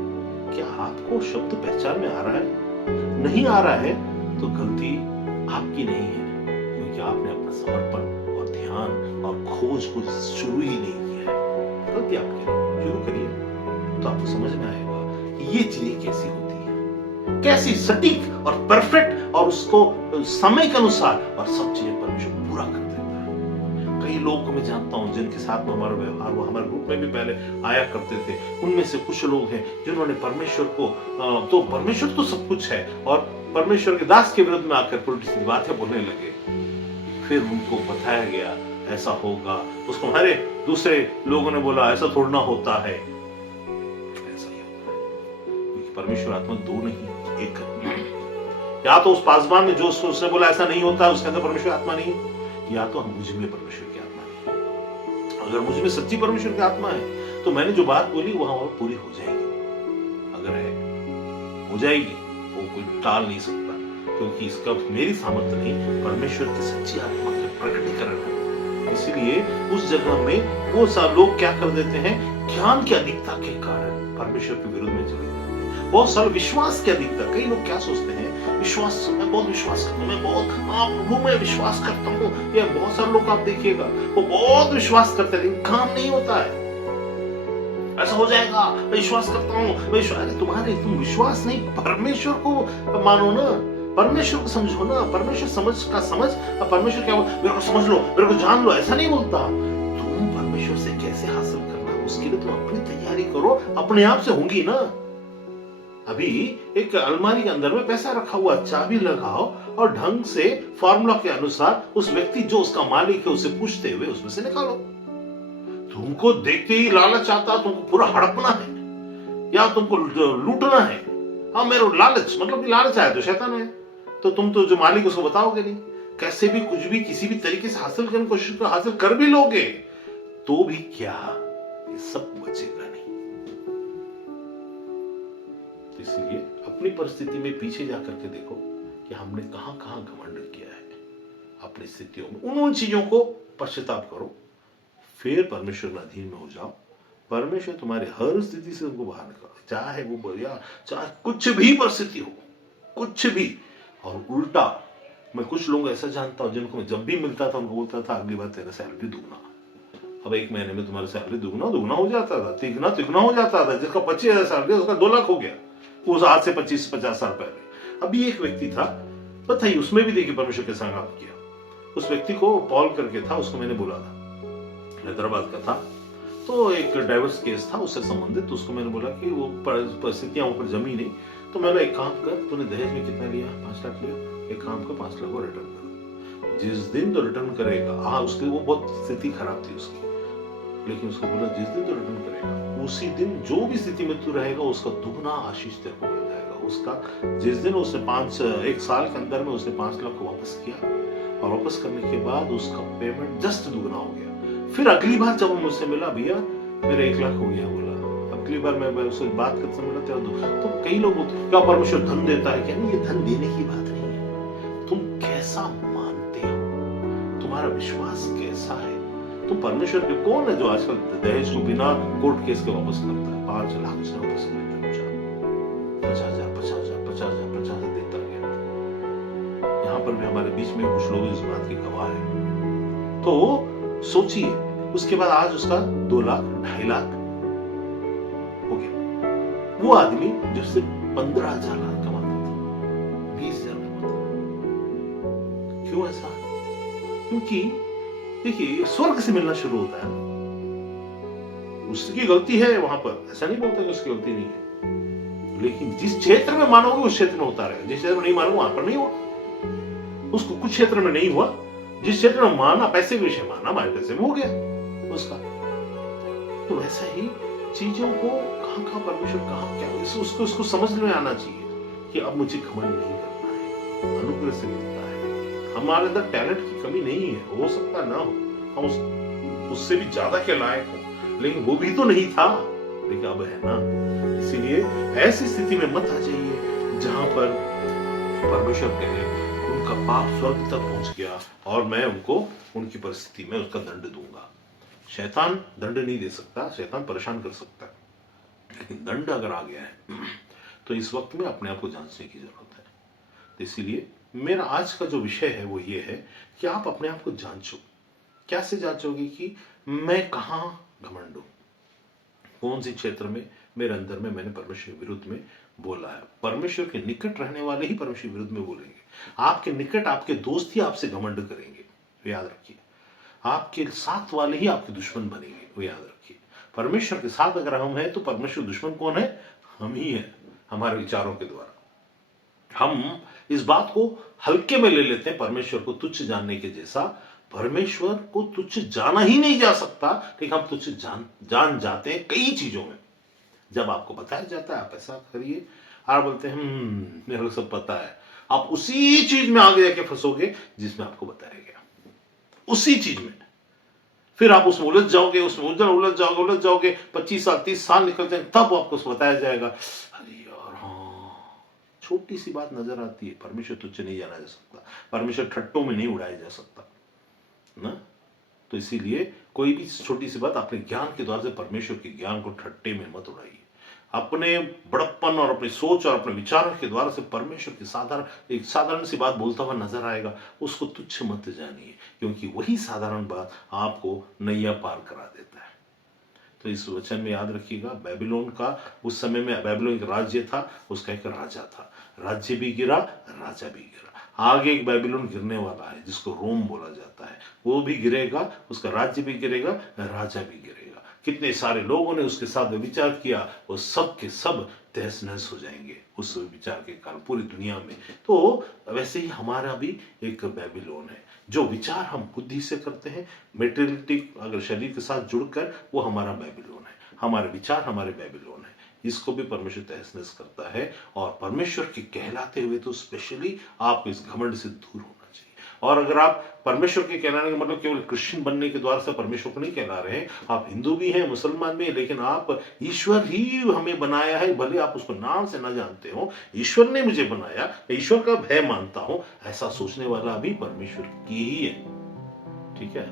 क्या आपको शब्द पहचान में आ रहा है? नहीं आ रहा है तो गलती आपकी नहीं है, क्योंकि आपने अपना समर्पण और ध्यान और खोज को शुरू ही नहीं किया है। गलती आपकी नहीं, शुरू करिए तो आपको समझ में आएगा कि ये चीजें कैसी होती है। कैसी सटीक और परफेक्ट और उसको समय के अनुसार और सब चीजें परमेश्वर पूरा कर देता है। कई लोगों को मैं जानता हूं जिनके साथ में हमारा व्यवहार वो हमारे ग्रुप में भी पहले आया करते थे, उनमें से कुछ लोग हैं जिन्होंने परमेश्वर को तो परमेश्वर तो सब कुछ है और परमेश्वर के दास के विरुद्ध में आकर उल्टी बातें बोलने लगे। फिर उनको बताया गया ऐसा होगा, उसको हमारे दूसरे लोगों ने बोला ऐसा थोड़ा ना होता है, ऐसा ही होता है क्योंकि परमेश्वर आत्मा दो नहीं एक है। या तो उस पासबान में जो उसने बोला ऐसा नहीं होता उसके अंदर परमेश्वर आत्मा नहीं, या तो हम मुझ में परमेश्वर की आत्मा नहीं। अगर मुझ में सच्ची परमेश्वर की आत्मा है तो मैंने जो बात बोली वहां पूरी हो जाएगी, अगर है हो जाएगी, वो कोई टाल नहीं सकता क्योंकि इसका मेरी सामर्थ्य नहीं, परमेश्वर की सच्ची आत्मा का प्रकटीकरण है। इसलिए उस जगह में वो सब लोग क्या कर देते हैं, ज्ञान की अधिकता के कारण परमेश्वर के विरुद्ध में चले जाते हैं। बहुत सारा विश्वास की अधिकता, कई लोग क्या सोचते हैं विश्वास, मैं बहुत विश्वास करता हूँ, मैं बहुत प्रभु में विश्वास करता हूँ। ये बहुत सारे लोग आप देखिएगा वो बहुत विश्वास करते हैं लेकिन काम नहीं होता है। ऐसा हो जाएगा, मैं विश्वास करता हूँ, तुम विश्वास नहीं, परमेश्वर को मानो ना, परमेश्वर को समझो ना, परमेश्वर समझ, परमेश्वर क्या मेरे को समझ लो, मेरे को जान लो, ऐसा नहीं बोलता। तुम परमेश्वर से कैसे हासिल करना उसके लिए तुम अपनी तैयारी करो, अपने आप से होंगी ना। अभी एक अलमारी के अंदर में पैसा रखा हुआ, चाबी लगाओ और ढंग से फॉर्मूला के अनुसार उस व्यक्ति जो उसका मालिक है उसे पूछते हुए उसमें से निकालो। तुमको देखते ही लालच आता, तुमको पूरा हड़पना है या तुमको लूटना है, हाँ मेरे लालच मतलब लालच आया तो शैतान है, तो तुम तो जो मालिक उसको बताओगे नहीं। कैसे भी कुछ भी किसी भी तरीके से हासिल करने की कोशिश हासिल कर भी लोगे तो भी क्या, ये सब बचेगा नहीं। तो इसलिए अपनी परिस्थिति में पीछे जाकर के देखो कि हमने कहां कहां घमंड किया है अपनी स्थितियों में, उन चीजों को पश्चाताप करो, फिर परमेश्वर के अधीन में हो जाओ। परमेश्वर तुम्हारे हर स्थिति से तुमको बाहर निकाले, चाहे वो बढ़िया, चाहे कुछ भी परिस्थिति हो, कुछ भी। और उल्टा मैं कुछ लोग ऐसा जानता हूं जिनको मैं जब भी मिलता था उनको बोलता था अगली बार तेरा सैलरी दुगना, अब 1 महीने में तुम्हारा सैलरी दुगना हो जाता था, तिगना हो जाता था। जिसका 25,000 सैलरी उसका 2 लाख हो गया, उस आज से 25-50 साल पहले। अभी एक व्यक्ति था, पता ही उसमें भी देखिए परमेश्वर के संग आप किया। उस व्यक्ति को कॉल करके था, उसको मैंने बोला था, हैदराबाद का था, तो एक डाइवर्स केस था उससे संबंधित। उसको मैंने बोला कि वो परिस्थितियां ऊपर जमी नहीं, तो मैंने एक काम कर, तूने दहेज में कितना लिया, 5 लाख लिया, एक काम कर 5 लाख को रिटर्न कर। जिस दिन तो रिटर्न करेगा, हाँ उसकी वो बहुत स्थिति खराब थी उसकी, लेकिन उसको बोला जिस दिन तो रिटर्न करेगा उसी दिन जो भी स्थिति में तू रहेगा उसका दुगना आशीष तेरे को मिल जाएगा। उसका जिस दिन उसने 1 साल के अंदर में उसने 5 लाख को वापस किया और वापस करने के बाद उसका पेमेंट जस्ट दुगना हो गया। फिर अगली बार जब मुझसे मिला, भैया मेरा 1 लाख हो गया, बोला अगली बार मैं उससे बात करते मिला तेरा तो कई लोग क्या परमेश्वर धन देता है, क्या नहीं, ये धन देने की बात नहीं है, तुम कैसा मानते हो, तुम्हारा विश्वास कैसा है। तुम परमेश्वर के कौन है जो आजकल दहेज को बिना कोर्ट केस के वापस करता है, 5 लाख से वापस करता है, 50,000 देता गया। यहाँ पर भी हमारे बीच में कुछ लोग इस बात के गवाह है। तो सोचिए उसके बाद आज उसका 2 लाख 2.5 लाख हो गया। वो आदमी जो सिर्फ 15,000 कमाता था, 20,000 कमाता था। क्यों ऐसा? क्योंकि देखिए स्वर्ग से मिलना शुरू होता है ना, उसकी गलती है वहां पर, ऐसा नहीं बोलता कि उसकी गलती नहीं है, लेकिन जिस क्षेत्र में मानोगे उस क्षेत्र में होता रहेगा, जिस क्षेत्र में नहीं मानोगे वहां पर नहीं हुआ। उसको कुछ क्षेत्र में नहीं हुआ, जिस क्षेत्र में माना, पैसे के विषय माना, हमारे पैसे में हो गया उसका। तो वैसा ही चीजों को कहां परमेश्वर कहां क्या, उसको समझ में आना चाहिए कि अब मुझे घमंड नहीं करना है, अनुग्रह से मिलता है। हमारे अंदर टैलेंट की कमी नहीं है, हो सकता ना हो, हम उससे भी ज्यादा के लायक हो, लेकिन वो भी तो नहीं था, लेकिन अब है ना। इसीलिए ऐसी स्थिति में मत आ जाइए जहां पर परमेश्वर कहे उनका पाप स्वर्ग तक पहुंच गया और मैं उनको उनकी परिस्थिति में उसका दंड दूंगा। शैतान दंड नहीं दे सकता, शैतान परेशान कर सकता है, लेकिन दंड अगर आ गया है तो इस वक्त में अपने आप को जांचने की जरूरत है। तो इसीलिए मेरा आज का जो विषय है वो ये है कि आप अपने आप को जांचो। कैसे जांचोगे कि मैं कहां घमंड हूं, कौन सी क्षेत्र में मेरे अंदर में मैंने परमेश्वर के विरुद्ध में बोला है। परमेश्वर के निकट रहने वाले ही परमेश्वर विरुद्ध में बोलेंगे। आपके निकट आपके दोस्त ही आपसे घमंड करेंगे, वो याद रखिए। आपके साथ वाले ही आपके दुश्मन बनेंगे, वो याद रखिए। परमेश्वर के साथ अगर हम हैं तो परमेश्वर दुश्मन कौन है? हम ही हैं, हमारे विचारों के द्वारा। हम इस बात को हल्के में ले लेते हैं, परमेश्वर को तुच्छ जानने के जैसा। परमेश्वर को तुच्छ जाना ही नहीं जा सकता, लेकिन हम तुच्छ जान जाते हैं कई चीजों में। जब आपको बताया जाता है आप ऐसा करिए, आप बोलते हैं मेरे को सब पता है, आप उसी चीज में आगे जाके फंसोगे जिसमें आपको बताया गया, उसी चीज में। फिर आप उसमें उलझ जाओगे, उसमें उलझ जाओगे 25 साल 30 साल निकल जाएंगे, तब आपको बताया जाएगा अरे यार हाँ, छोटी सी बात नजर आती है। परमेश्वर तुच्छ नहीं जाना जा सकता, परमेश्वर ठट्टों में नहीं उड़ाया जा सकता ना। तो इसीलिए कोई भी छोटी सी बात अपने ज्ञान के द्वारा से परमेश्वर के ज्ञान को ठट्टे में मत उड़ाइए। अपने बड़प्पन और अपनी सोच और अपने विचारों के द्वारा से परमेश्वर की साधारण सी बात बोलता हुआ नजर आएगा, उसको तुच्छ मत जानिए, क्योंकि वही साधारण बात आपको नैया पार करा देता है। तो इस वचन में याद रखिएगा, बेबीलोन का उस समय में बेबीलोन एक राज्य था, उसका एक राजा था, राज्य भी गिरा, राजा भी गिरा। आगे एक बेबीलोन गिरने वाला है जिसको रोम बोला जाता है, वो भी गिरेगा, उसका राज्य भी गिरेगा, राजा भी गिरेगा। कितने सारे लोगों ने उसके साथ विचार किया, वो सब के सब तहस नहस हो जाएंगे उस विचार के कारण पूरी दुनिया में। तो वैसे ही हमारा भी एक बेबीलोन है, जो विचार हम बुद्धि से करते हैं, मेटेरियलिस्टिक अगर शरीर के साथ जुड़कर, वो हमारा बेबीलोन है। हमारे विचार हमारे बेबीलोन है, इसको भी परमेश्वर तहस नहस करता है। और परमेश्वर के कहलाते हुए तो स्पेशली आपको इस घमंड से दूर होना चाहिए। और अगर आप परमेश्वर के कहलाने का मतलब केवल क्रिश्चियन बनने के द्वारा से परमेश्वर को नहीं कहला रहे हैं, आप हिंदू भी हैं, मुसलमान भी हैं, लेकिन आप ईश्वर ही हमें बनाया है, भले आप उसको नाम से ना जानते हो, ईश्वर ने मुझे बनाया, ईश्वर का भय मानता हूं, ऐसा सोचने वाला भी परमेश्वर की ही है। ठीक है,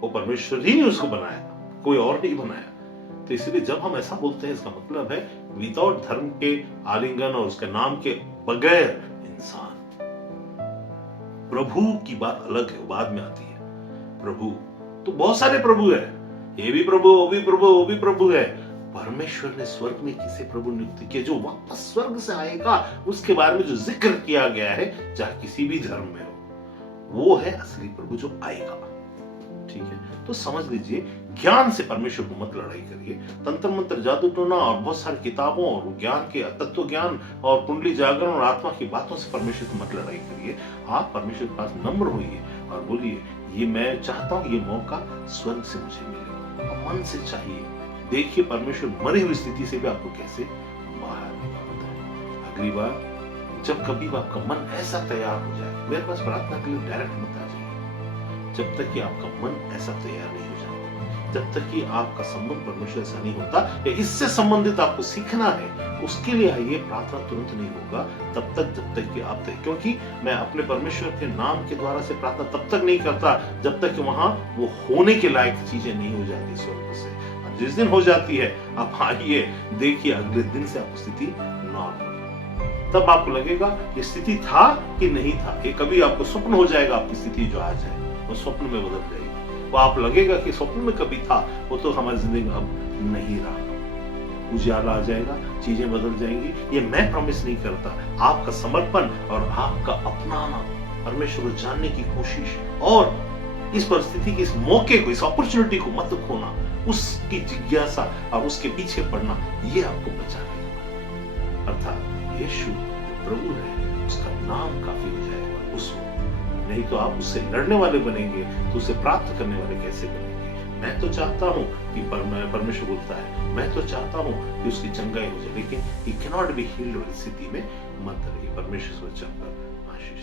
वो परमेश्वर ही ने उसको बनाया, कोई और नहीं बनाया। तो इसलिए जब हम ऐसा बोलते हैं, इसका मतलब है विदाउट धर्म के आलिंगन और उसके नाम के बगैर इंसान। प्रभु की बात अलग है, बाद में आती है। प्रभु तो बहुत सारे प्रभु है, ये भी प्रभु, वो भी प्रभु, वो भी प्रभु है। परमेश्वर ने स्वर्ग में किसे प्रभु नियुक्त किया, जो वापस स्वर्ग से आएगा, उसके बारे में जो जिक्र किया गया है, चाहे किसी भी धर्म में हो, वो है असली प्रभु जो आएगा। ठीक है, तो समझ लीजिए, ज्ञान से परमेश्वर को मत लड़ाई करिए। तंत्र मंत्र, जादू टोना और बहुत सारी किताबों और ज्ञान के तत्व ज्ञान और कुंडली जागरण और आत्मा की बातों से परमेश्वर को मत लड़ाई करिए। आप परमेश्वर के पास नम्र होइए और बोलिए, ये मैं चाहता हूं, ये मौका स्वर्ग से मुझे मिले, और मन से चाहिए। देखिए परमेश्वर मरी हुई स्थिति से भी आपको कैसे बाहर निकालता है। अगली बार जब कभी आपका मन ऐसा तैयार हो जाए, मेरे पास प्रार्थना के लिए डायरेक्ट मत आ जाइए, जब तक कि आपका मन ऐसा तैयार नहीं हो जाता, जब तक कि आपका संबंध परमेश्वर से नहीं होता, या इससे संबंधित आपको सीखना है, उसके लिए आइए। प्रार्थना तुरंत नहीं होगा तब तक जब तक कि आप क्योंकि मैं अपने परमेश्वर के नाम के द्वारा से प्रार्थना तब तक नहीं करता जब तक कि वहां वो होने के लायक चीजें नहीं हो जाती स्वर्ग से। और जिस दिन हो जाती है, आप आइए, देखिए अगले दिन से आपकी स्थिति नॉर्मल, तब आपको लगेगा ये स्थिति था कि नहीं था। ये कभी आपको स्वप्न हो जाएगा, आपकी स्थिति जो आज है वो स्वप्न में बदल जाएगी। वो आप लगेगा कि स्वप्न में कभी था, वो तो हमारी जिंदगी में अब नहीं रहा। उजाला आ जाएगा, चीजें बदल जाएंगी। ये मैं प्रॉमिस नहीं करता, आपका समर्पण और आपका अपनाना, परमेश्वर को जानने की कोशिश और इस परिस्थिति की, इस मौके को, इस अपॉर्चुनिटी को मत खोना, उसकी जिज्ञासा और उसके पीछे पड़ना, ये आपको बचाएगा। अर्थात यीशु प्रभु है, उसका नाम काफी हो जाएगा उसको। नहीं तो आप उससे लड़ने वाले बनेंगे, तो उसे प्राप्त करने वाले कैसे बनेंगे। मैं तो चाहता हूं कि परमेश्वर बोलता है, मैं तो चाहता हूं कि उसकी चंगाई हो जाए, लेकिन he cannot be healed वाली स्थिति में मत रहिए। परमेश्वर को चंगा आशीष